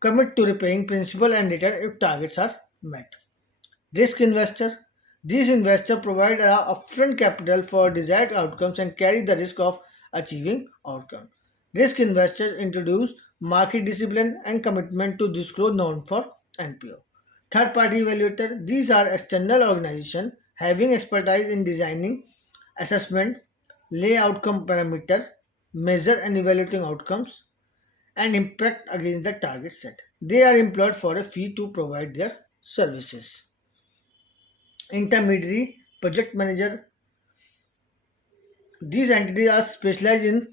commit to repaying principal and return if targets are met. Risk investor. These investors provide a upfront capital for desired outcomes and carry the risk of achieving outcome. Risk investors introduce market discipline and commitment to disclose norm for NPO. Third party evaluator. These are external organizations having expertise in designing, assessment, lay outcome parameter, measure and evaluating outcomes, and impact against the target set. They are employed for a fee to provide their services. Intermediary, project manager. These entities are specialized in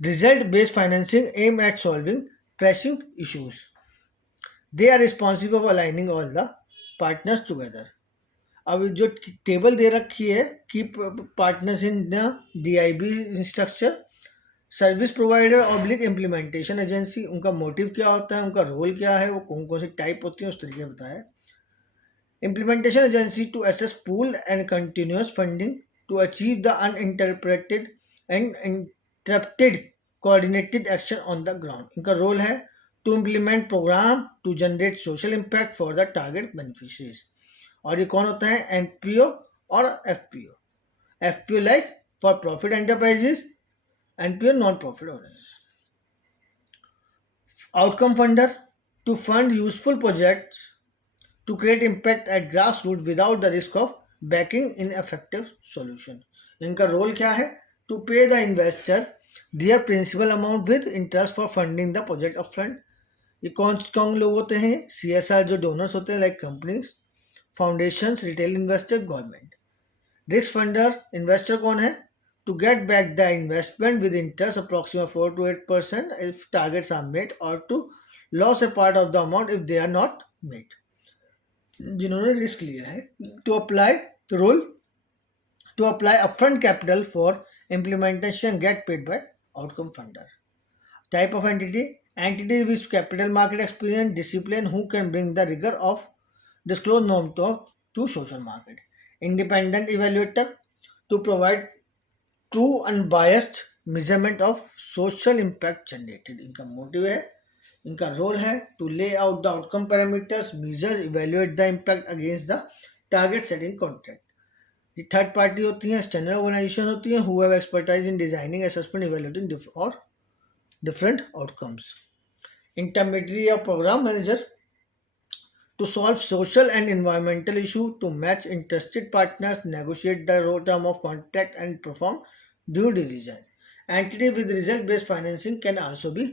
result-based financing aimed at solving pressing issues. They are responsible for aligning all the partners together. अब जो table दे रखी है की partners in DIB structure, service provider oblique implementation agency, उनका motive क्या होता है, उनका रोल क्या है, वो कौन कौन सी टाइप होती है उस तरीके बताया। Implementation agency to assess pool and continuous funding to achieve the uninterpreted and interrupted coordinated action on the ground. इनका रोल है to implement programme to generate social impact for the target beneficiaries. और ये कौन होता है? NPO और FPO. FPO like for profit enterprises, NPO non-profit organization. Outcome funder to fund useful projects to create impact at grassroots without the risk of backing ineffective solution. इनका role क्या है? To pay the investor their principal amount with interest for funding the project upfront. ये कौन लोग होते हैं? CSR जो donors होते हैं like companies, foundations, retail investor, government. Risk funder investor कौन है? To get back the investment with interest approximately 4 to 8% if targets are met, or to lose a part of the amount if they are not met. जिन्होंने risk लिया है। To apply role, to apply upfront capital for implementation get paid by outcome funder. Type of entity, entity with capital market experience, discipline, who can bring the rigor of disclosed norm to social market. Independent evaluator to provide true unbiased measurement of social impact generated. इनका motive है, इनका role है to lay out the outcome parameters, measure, evaluate the impact against the target setting contract. ये third party होती हैं, external organisation होती हैं who have expertise in designing, assessment, evaluating और डिफरेंट आउटकम्स। इंटरमीडिएट या programme manager to solve social and environmental issues, to match interested partners, negotiate the term of contract and perform due diligence. Entity with result-based financing can also be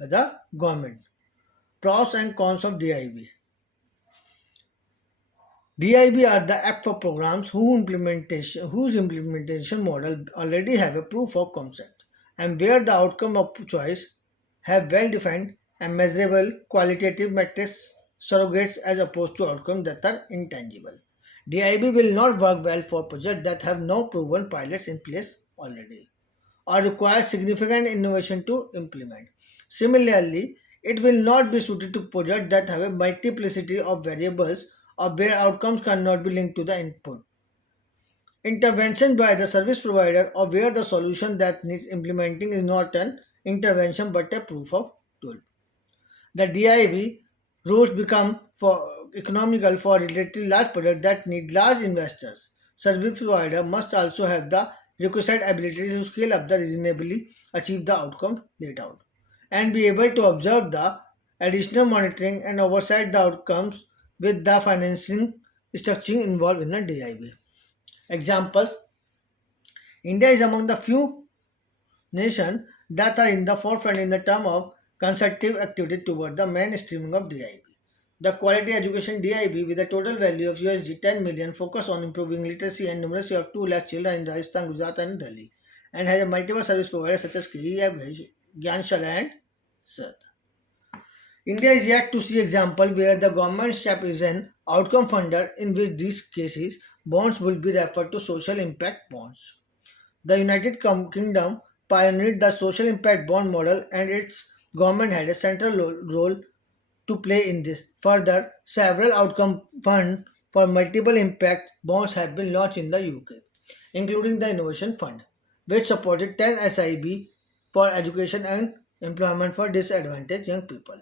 the government. Pros and cons of DIB. DIB are the act for programs whose implementation model already have a proof of concept and where the outcome of choice have well-defined and measurable qualitative metrics, surrogates, as opposed to outcomes that are intangible. DIB will not work well for projects that have no proven pilots in place already or require significant innovation to implement. Similarly, it will not be suited to projects that have a multiplicity of variables or where outcomes cannot be linked to the input. Intervention by the service provider or where the solution that needs implementing is not an intervention but a proof of tool. The DIV rules become economical for relatively large projects that need large investors. Service provider must also have the requisite ability to scale up the reasonably achieve the outcome laid out and be able to observe the additional monitoring and oversight the outcomes with the financing structuring involved in a DIV. Examples: India is among the few nations that are in the forefront in the term of consultative activity toward the mainstreaming of DIB. The Quality Education DIB, with a total value of USD 10 million, focus on improving literacy and numeracy of 2 lakh children in Rajasthan, Gujarat, and Delhi, and has a multiple service providers such as KEI, Gyanshala, and Sat. India is yet to see example where the government step is an outcome funder, in which these cases bonds will be referred to social impact bonds. The United Kingdom pioneered the social impact bond model, and its government had a central role to play in this. Further, several outcome funds for multiple impact bonds have been launched in the UK, including the Innovation Fund, which supported 10 SIB for education and employment for disadvantaged young people.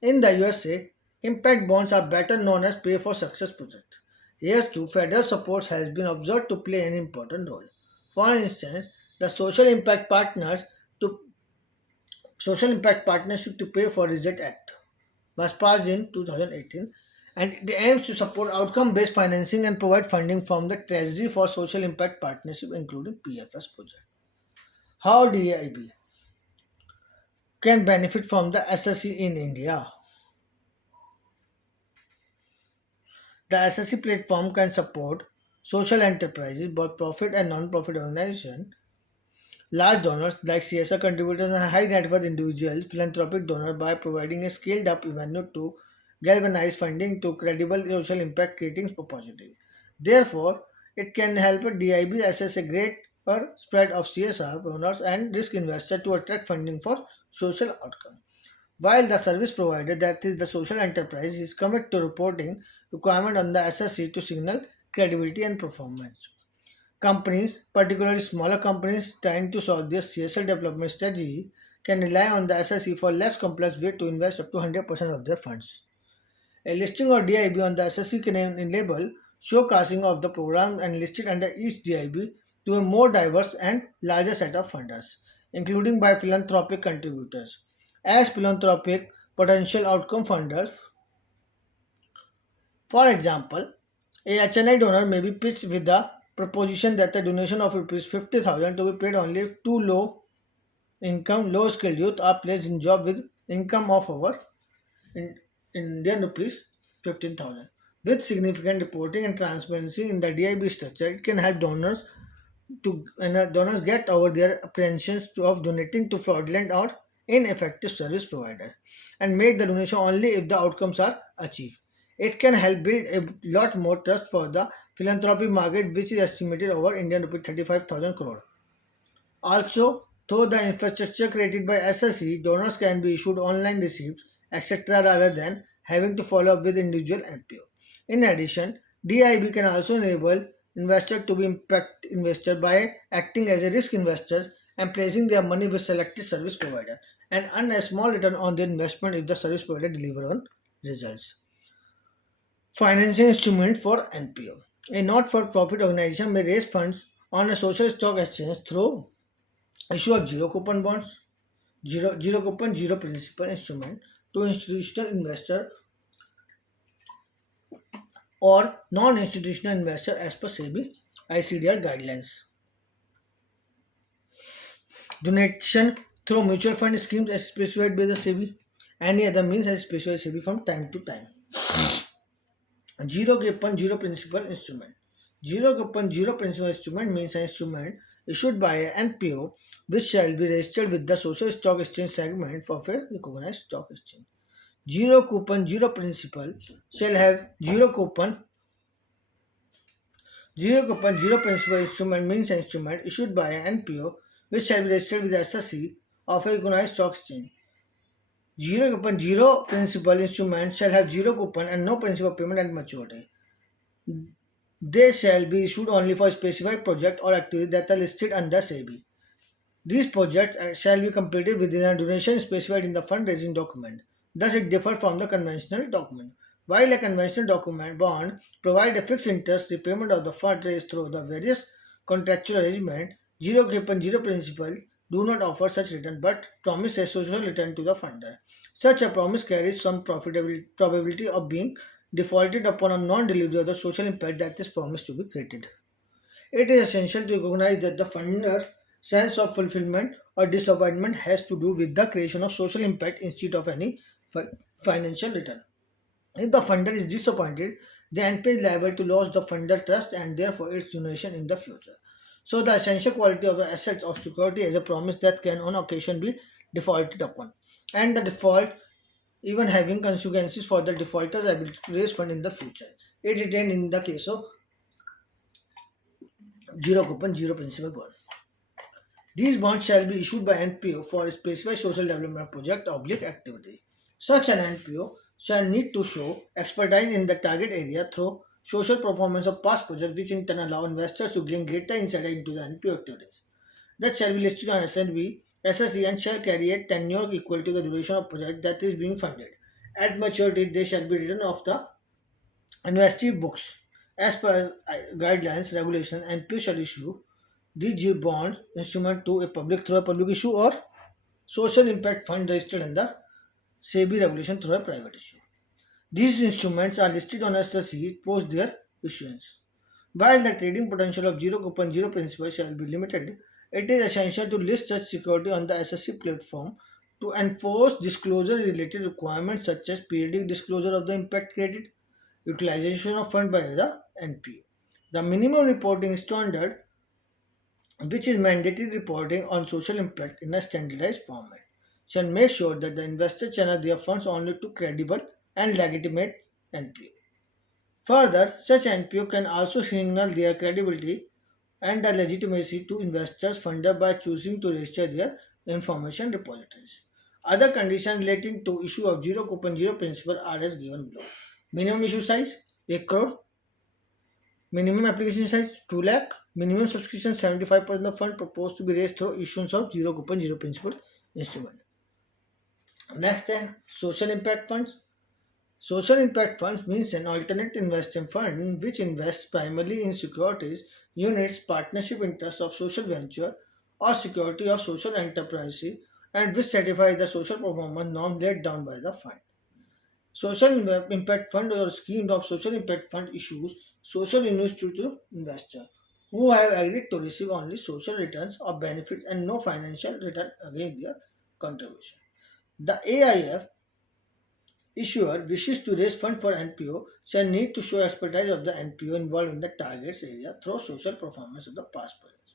In the USA, impact bonds are better known as pay for success projects. Here too, federal support has been observed to play an important role. For instance, the to Social Impact Partnership to Pay for Result Act was passed in 2018, and it aims to support outcome-based financing and provide funding from the Treasury for social impact partnership, including PFS project. How DIB can benefit from the SSC in India? The SSC platform can support social enterprises, both profit and non-profit organizations, large donors like CSR contributors, and high net worth individuals, philanthropic donors, by providing a scaled up avenue to galvanize funding to credible social impact creating opportunities. Therefore, it can help DIB assess a greater spread of CSR donors and risk investors to attract funding for social outcomes. While the service provider, that is the social enterprise, is committed to reporting requirement on the SSC to signal credibility and performance. Companies, particularly smaller companies trying to solve their CSL development strategy, can rely on the SSE for less complex way to invest up to 100% of their funds. A listing of DIB on the SSE can enable showcasing of the program and listed under each DIB to a more diverse and larger set of funders, including by philanthropic contributors. As philanthropic potential outcome funders, for example, a HNI donor may be pitched with the proposition that a donation of rupees 50,000 to be paid only if two low skilled youth are placed in job with income of over in Indian rupees 15,000. With significant reporting and transparency in the DIB structure, it can help donors get over their apprehensions of donating to fraudulent or ineffective service providers and make the donation only if the outcomes are achieved. It can help build a lot more trust for the philanthropy market, which is estimated over Indian rupee 35,000 crore. Also, though the infrastructure created by SSE, donors can be issued online receipts, etc., rather than having to follow up with individual MPO. In addition, DIB can also enable investors to be impact investor by acting as a risk investor and placing their money with selected service provider and earn a small return on their investment if the service provider deliver on results. Financing instrument for NPO. A not-for-profit organization may raise funds on a social stock exchange through issue of zero coupon bonds, zero coupon, zero principal instrument to institutional investor or non-institutional investor as per SEBI ICDR guidelines. Donation through mutual fund schemes as specified by the SEBI. Any other means as specified SEBI from time to time. Zero coupon, zero principal instrument. Zero coupon, zero principal instrument means an instrument issued by an NPO which shall be registered with the social stock exchange segment of a recognized stock exchange. Zero coupon, zero principal shall have zero principal instrument means an instrument issued by an NPO which shall be registered with the SSC of a recognized stock exchange. Zero coupon, zero principal instrument shall have zero coupon and no principal payment at maturity. They shall be issued only for specified project or activity that are listed under SEBI. These projects shall be completed within a duration specified in the fundraising document. Thus, it differs from the conventional document. While a conventional document bond provides a fixed interest repayment of the fund raised through the various contractual arrangement, zero coupon, zero principal do not offer such return but promise a social return to the funder. Such a promise carries some probability of being defaulted upon a non-delivery of the social impact that is promised to be created. It is essential to recognize that the funder sense of fulfillment or disappointment has to do with the creation of social impact instead of any fi- financial return. If the funder is disappointed, the NPA is liable to lose the funder trust and therefore its donation in the future. So the essential quality of the assets of security is a promise that can on occasion be defaulted upon. And the default even having consequences for the defaulter's ability to raise fund in the future. It retained in the case of zero coupon, zero principal bond. These bonds shall be issued by NPO for a specified social development project oblique activity. Such an NPO shall need to show expertise in the target area through social performance of past projects which in turn allow investors to gain greater insight into the NPO activities. That shall be listed on SNB, SSE and shall carry a tenure equal to the duration of project that is being funded. At maturity, they shall be written off the investee books. As per guidelines, regulations, NPO shall issue these bonds instrument to a public through a public issue or social impact fund registered under SEBI regulation through a private issue. These instruments are listed on SSE post their issuance. While the trading potential of zero coupon zero principal shall be limited, it is essential to list such security on the SSE platform to enforce disclosure related requirements such as periodic disclosure of the impact created, utilization of fund by the NPO. The minimum reporting standard, which is mandatory reporting on social impact in a standardized format, shall make sure that the investor channel their funds only to credible and legitimate NPO. Further, such NPO can also signal their credibility and the legitimacy to investors funded by choosing to register their information repositories. Other conditions relating to issue of zero coupon zero principal are as given below. Minimum issue size 1 crore, minimum application size 2 lakh, minimum subscription 75% of fund proposed to be raised through issuance of zero coupon zero principal instrument. Next, social impact funds. Social impact funds means an alternate investment fund which invests primarily in securities, units, partnership interests of social venture or security of social enterprise and which satisfy the social performance norm laid down by the fund. Social impact fund or scheme of social impact fund issues social initiatives to investors who have agreed to receive only social returns or benefits and no financial return against their contribution. The AIF issuer wishes to raise fund for NPO shall need to show expertise of the NPO involved in the targets area through social performance of the past projects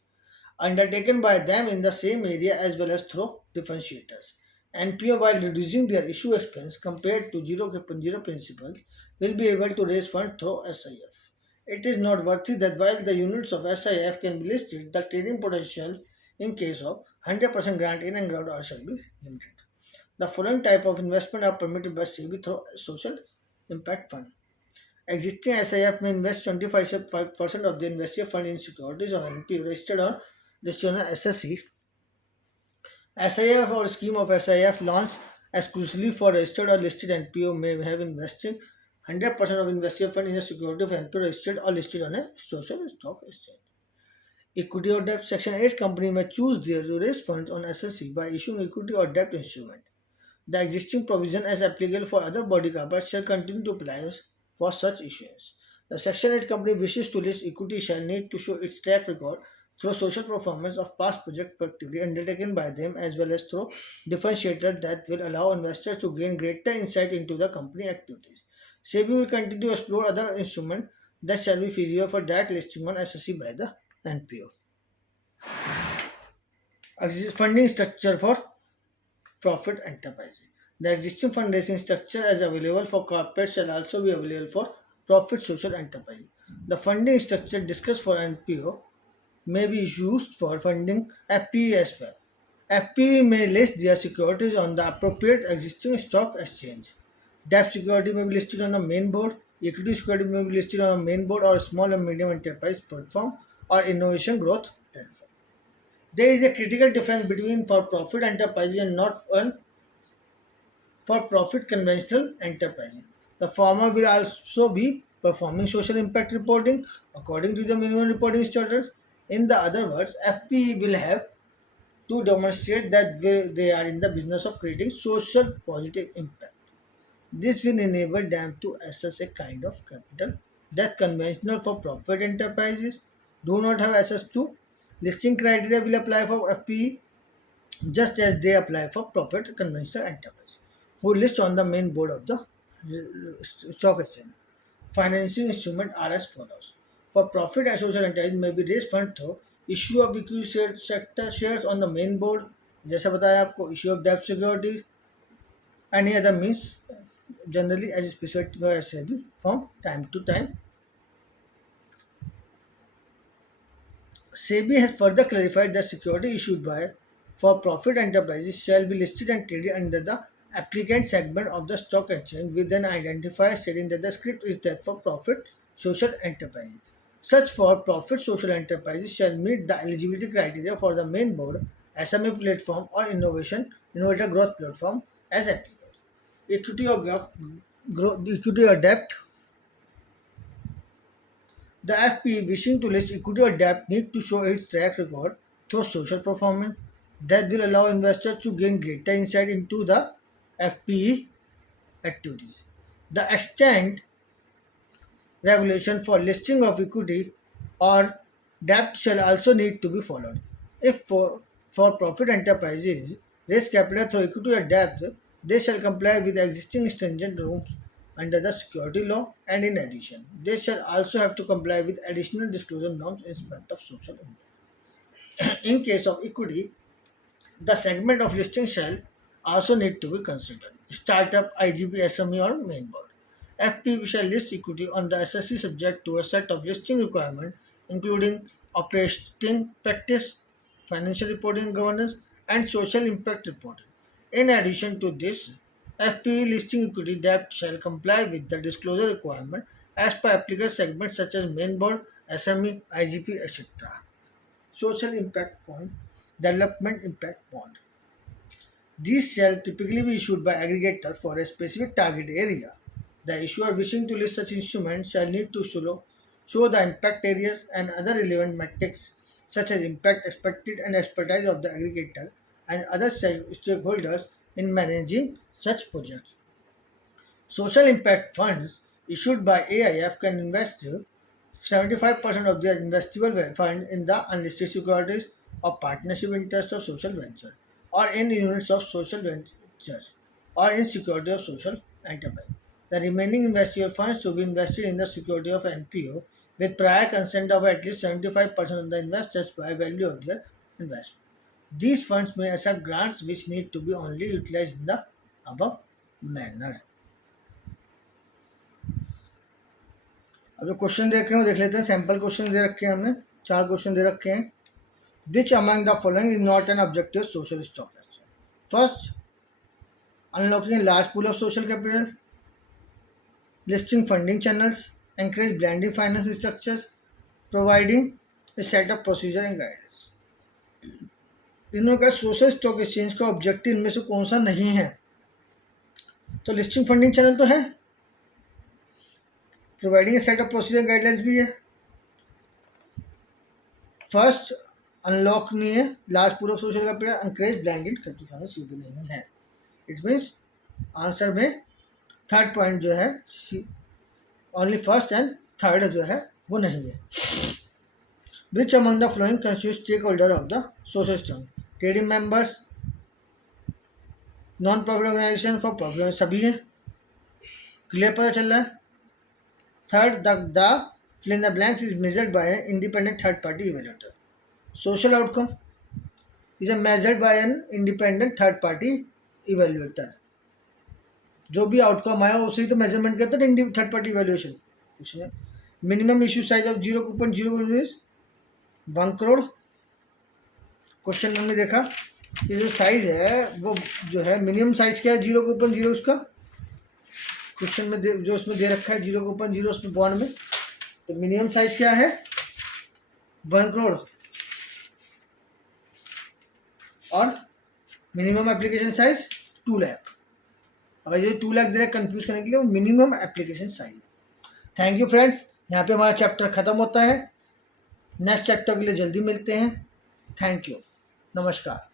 undertaken by them in the same area as well as through differentiators. NPO, while reducing their issue expense compared to zero principles, will be able to raise funds through SIF. It is noteworthy that while the units of SIF can be listed, the trading potential in case of 100% grant in and grant out shall be limited. The following type of investment are permitted by SEBI through social impact fund. Existing SIF may invest 25% of the invested fund in securities of NPO registered on SSE. SIF or scheme of SIF launched exclusively for registered or listed NPO may have invested 100% of invested fund in a security of NPO registered or listed on a social stock exchange. Equity or debt Section 8 company may choose their to raise funds on SSE by issuing equity or debt instrument. The existing provision as applicable for other body corporates shall continue to apply for such issuance. The Section 8 company wishes to list equity shall need to show its track record through social performance of past project activity undertaken by them as well as through differentiators that will allow investors to gain greater insight into the company activities. SEBI will continue to explore other instruments that shall be feasible for direct listing on SSE by the NPO. Funding structure for profit enterprise. The existing fundraising structure as available for corporates shall also be available for profit social enterprise. The funding structure discussed for NPO may be used for funding FPE as well. FPE may list their securities on the appropriate existing stock exchange. Debt security may be listed on the main board. Equity security may be listed on the main board or small and medium enterprise platform or innovation growth platform. There is a critical difference between for profit enterprises and not for profit conventional enterprises. The former will also be performing social impact reporting according to the minimum reporting standards. In the other words, FPE will have to demonstrate that they are in the business of creating social positive impact. This will enable them to assess a kind of capital that conventional for profit enterprises do not have access to. Listing criteria will apply for FPE just as they apply for profit conventional enterprise who list on the main board of the stock exchange. Financing instruments are as follows. For profit, a social enterprise may be raised fund through issue of equity sector shares on the main board, जैसे बताया आपको, issue of debt securities, any other means generally as specified by SEBI from time to time. SEBI has further clarified that security issued by for-profit enterprises shall be listed and traded under the applicant segment of the stock exchange with an identifier stating that the script is that for-profit social enterprise. Such for-profit social enterprises shall meet the eligibility criteria for the main board, SMA platform or innovator growth platform as applicable. Equity or debt. The FP wishing to list equity or debt need to show its track record through social performance that will allow investors to gain greater insight into the FPE activities. The extent regulation for listing of equity or debt shall also need to be followed. If for-profit enterprises raise capital through equity or debt, they shall comply with the existing stringent rules under the security law, and in addition, they shall also have to comply with additional disclosure norms in respect of social impact. In case of equity, the segment of listing shall also need to be considered. Startup, IGP, SME or main board. FP shall list equity on the SSE subject to a set of listing requirements including operating practice, financial reporting and governance, and social impact reporting. In addition to this, FPE listing equity debt shall comply with the disclosure requirement as per applicable segments such as main board, SME, IGP, etc. Social impact fund, development impact bond. These shall typically be issued by aggregator for a specific target area. The issuer wishing to list such instruments shall need to show the impact areas and other relevant metrics such as impact expected and expertise of the aggregator and other stakeholders in managing such projects. Social impact funds issued by AIF can invest 75% of their investable fund in the unlisted securities of partnership interest of social venture or in units of social ventures or in security of social enterprise. The remaining investable funds to be invested in the security of NPO with prior consent of at least 75% of the investors by value of their investment. These funds may accept grants which need to be only utilized in the above manner. अब जो question देख रहे हैं वो देख लेते हैं. Sample question दे रखे हैं हमने, 4 क्वेश्चन दे रखे हैं. Which among the following is not an objective social stock exchange? First, unlocking a large pool of social capital, listing funding channels, encourage blending finance structures, providing a set of procedure and guidance. इनमें का social stock exchange का objective इनमें से कौन सा नहीं है? तो लिस्टिंग फंडिंग चैनल तो है, providing A set of procedure guidelines भी है. फर्स्ट अनलॉक नहीं है, large pool of social capital, encourage blended capital finance ये भी नहीं है. इट मीन्स आंसर में थर्ड पॉइंट जो है ओनली फर्स्ट एंड थर्ड जो है वो नहीं है. Which among the following constitute stakeholder of the social stock? Trading members, non profit organisation, for profit, सभी है. क्लियर पता चल रहा है. Third, the fill in the blanks is measured by an independent third party evaluator. Social outcome is measured by an independent third party evaluator. जो भी outcome आया उसे ही तो मेजरमेंट करता है थर्ड पार्टी इवेल्युएशन. उसमें minimum issue size of 0.0 is 1 crore. Question में हमने देखा ये जो साइज है वो जो है मिनिमम साइज क्या है 0.0 उसका. क्वेश्चन में जो उसमें दे रखा है 0.0 उसमें बॉन्ड में, तो मिनिमम साइज क्या है 1 करोड़ और मिनिमम एप्लीकेशन साइज 2 लाख. अगर ये 2 लाख दे रहे कंफ्यूज करने के लिए वो मिनिमम एप्लीकेशन साइज है. थैंक यू फ्रेंड्स, यहाँ पे हमारा चैप्टर खत्म होता है. नेक्स्ट चैप्टर के लिए जल्दी मिलते हैं. थैंक यू, नमस्कार.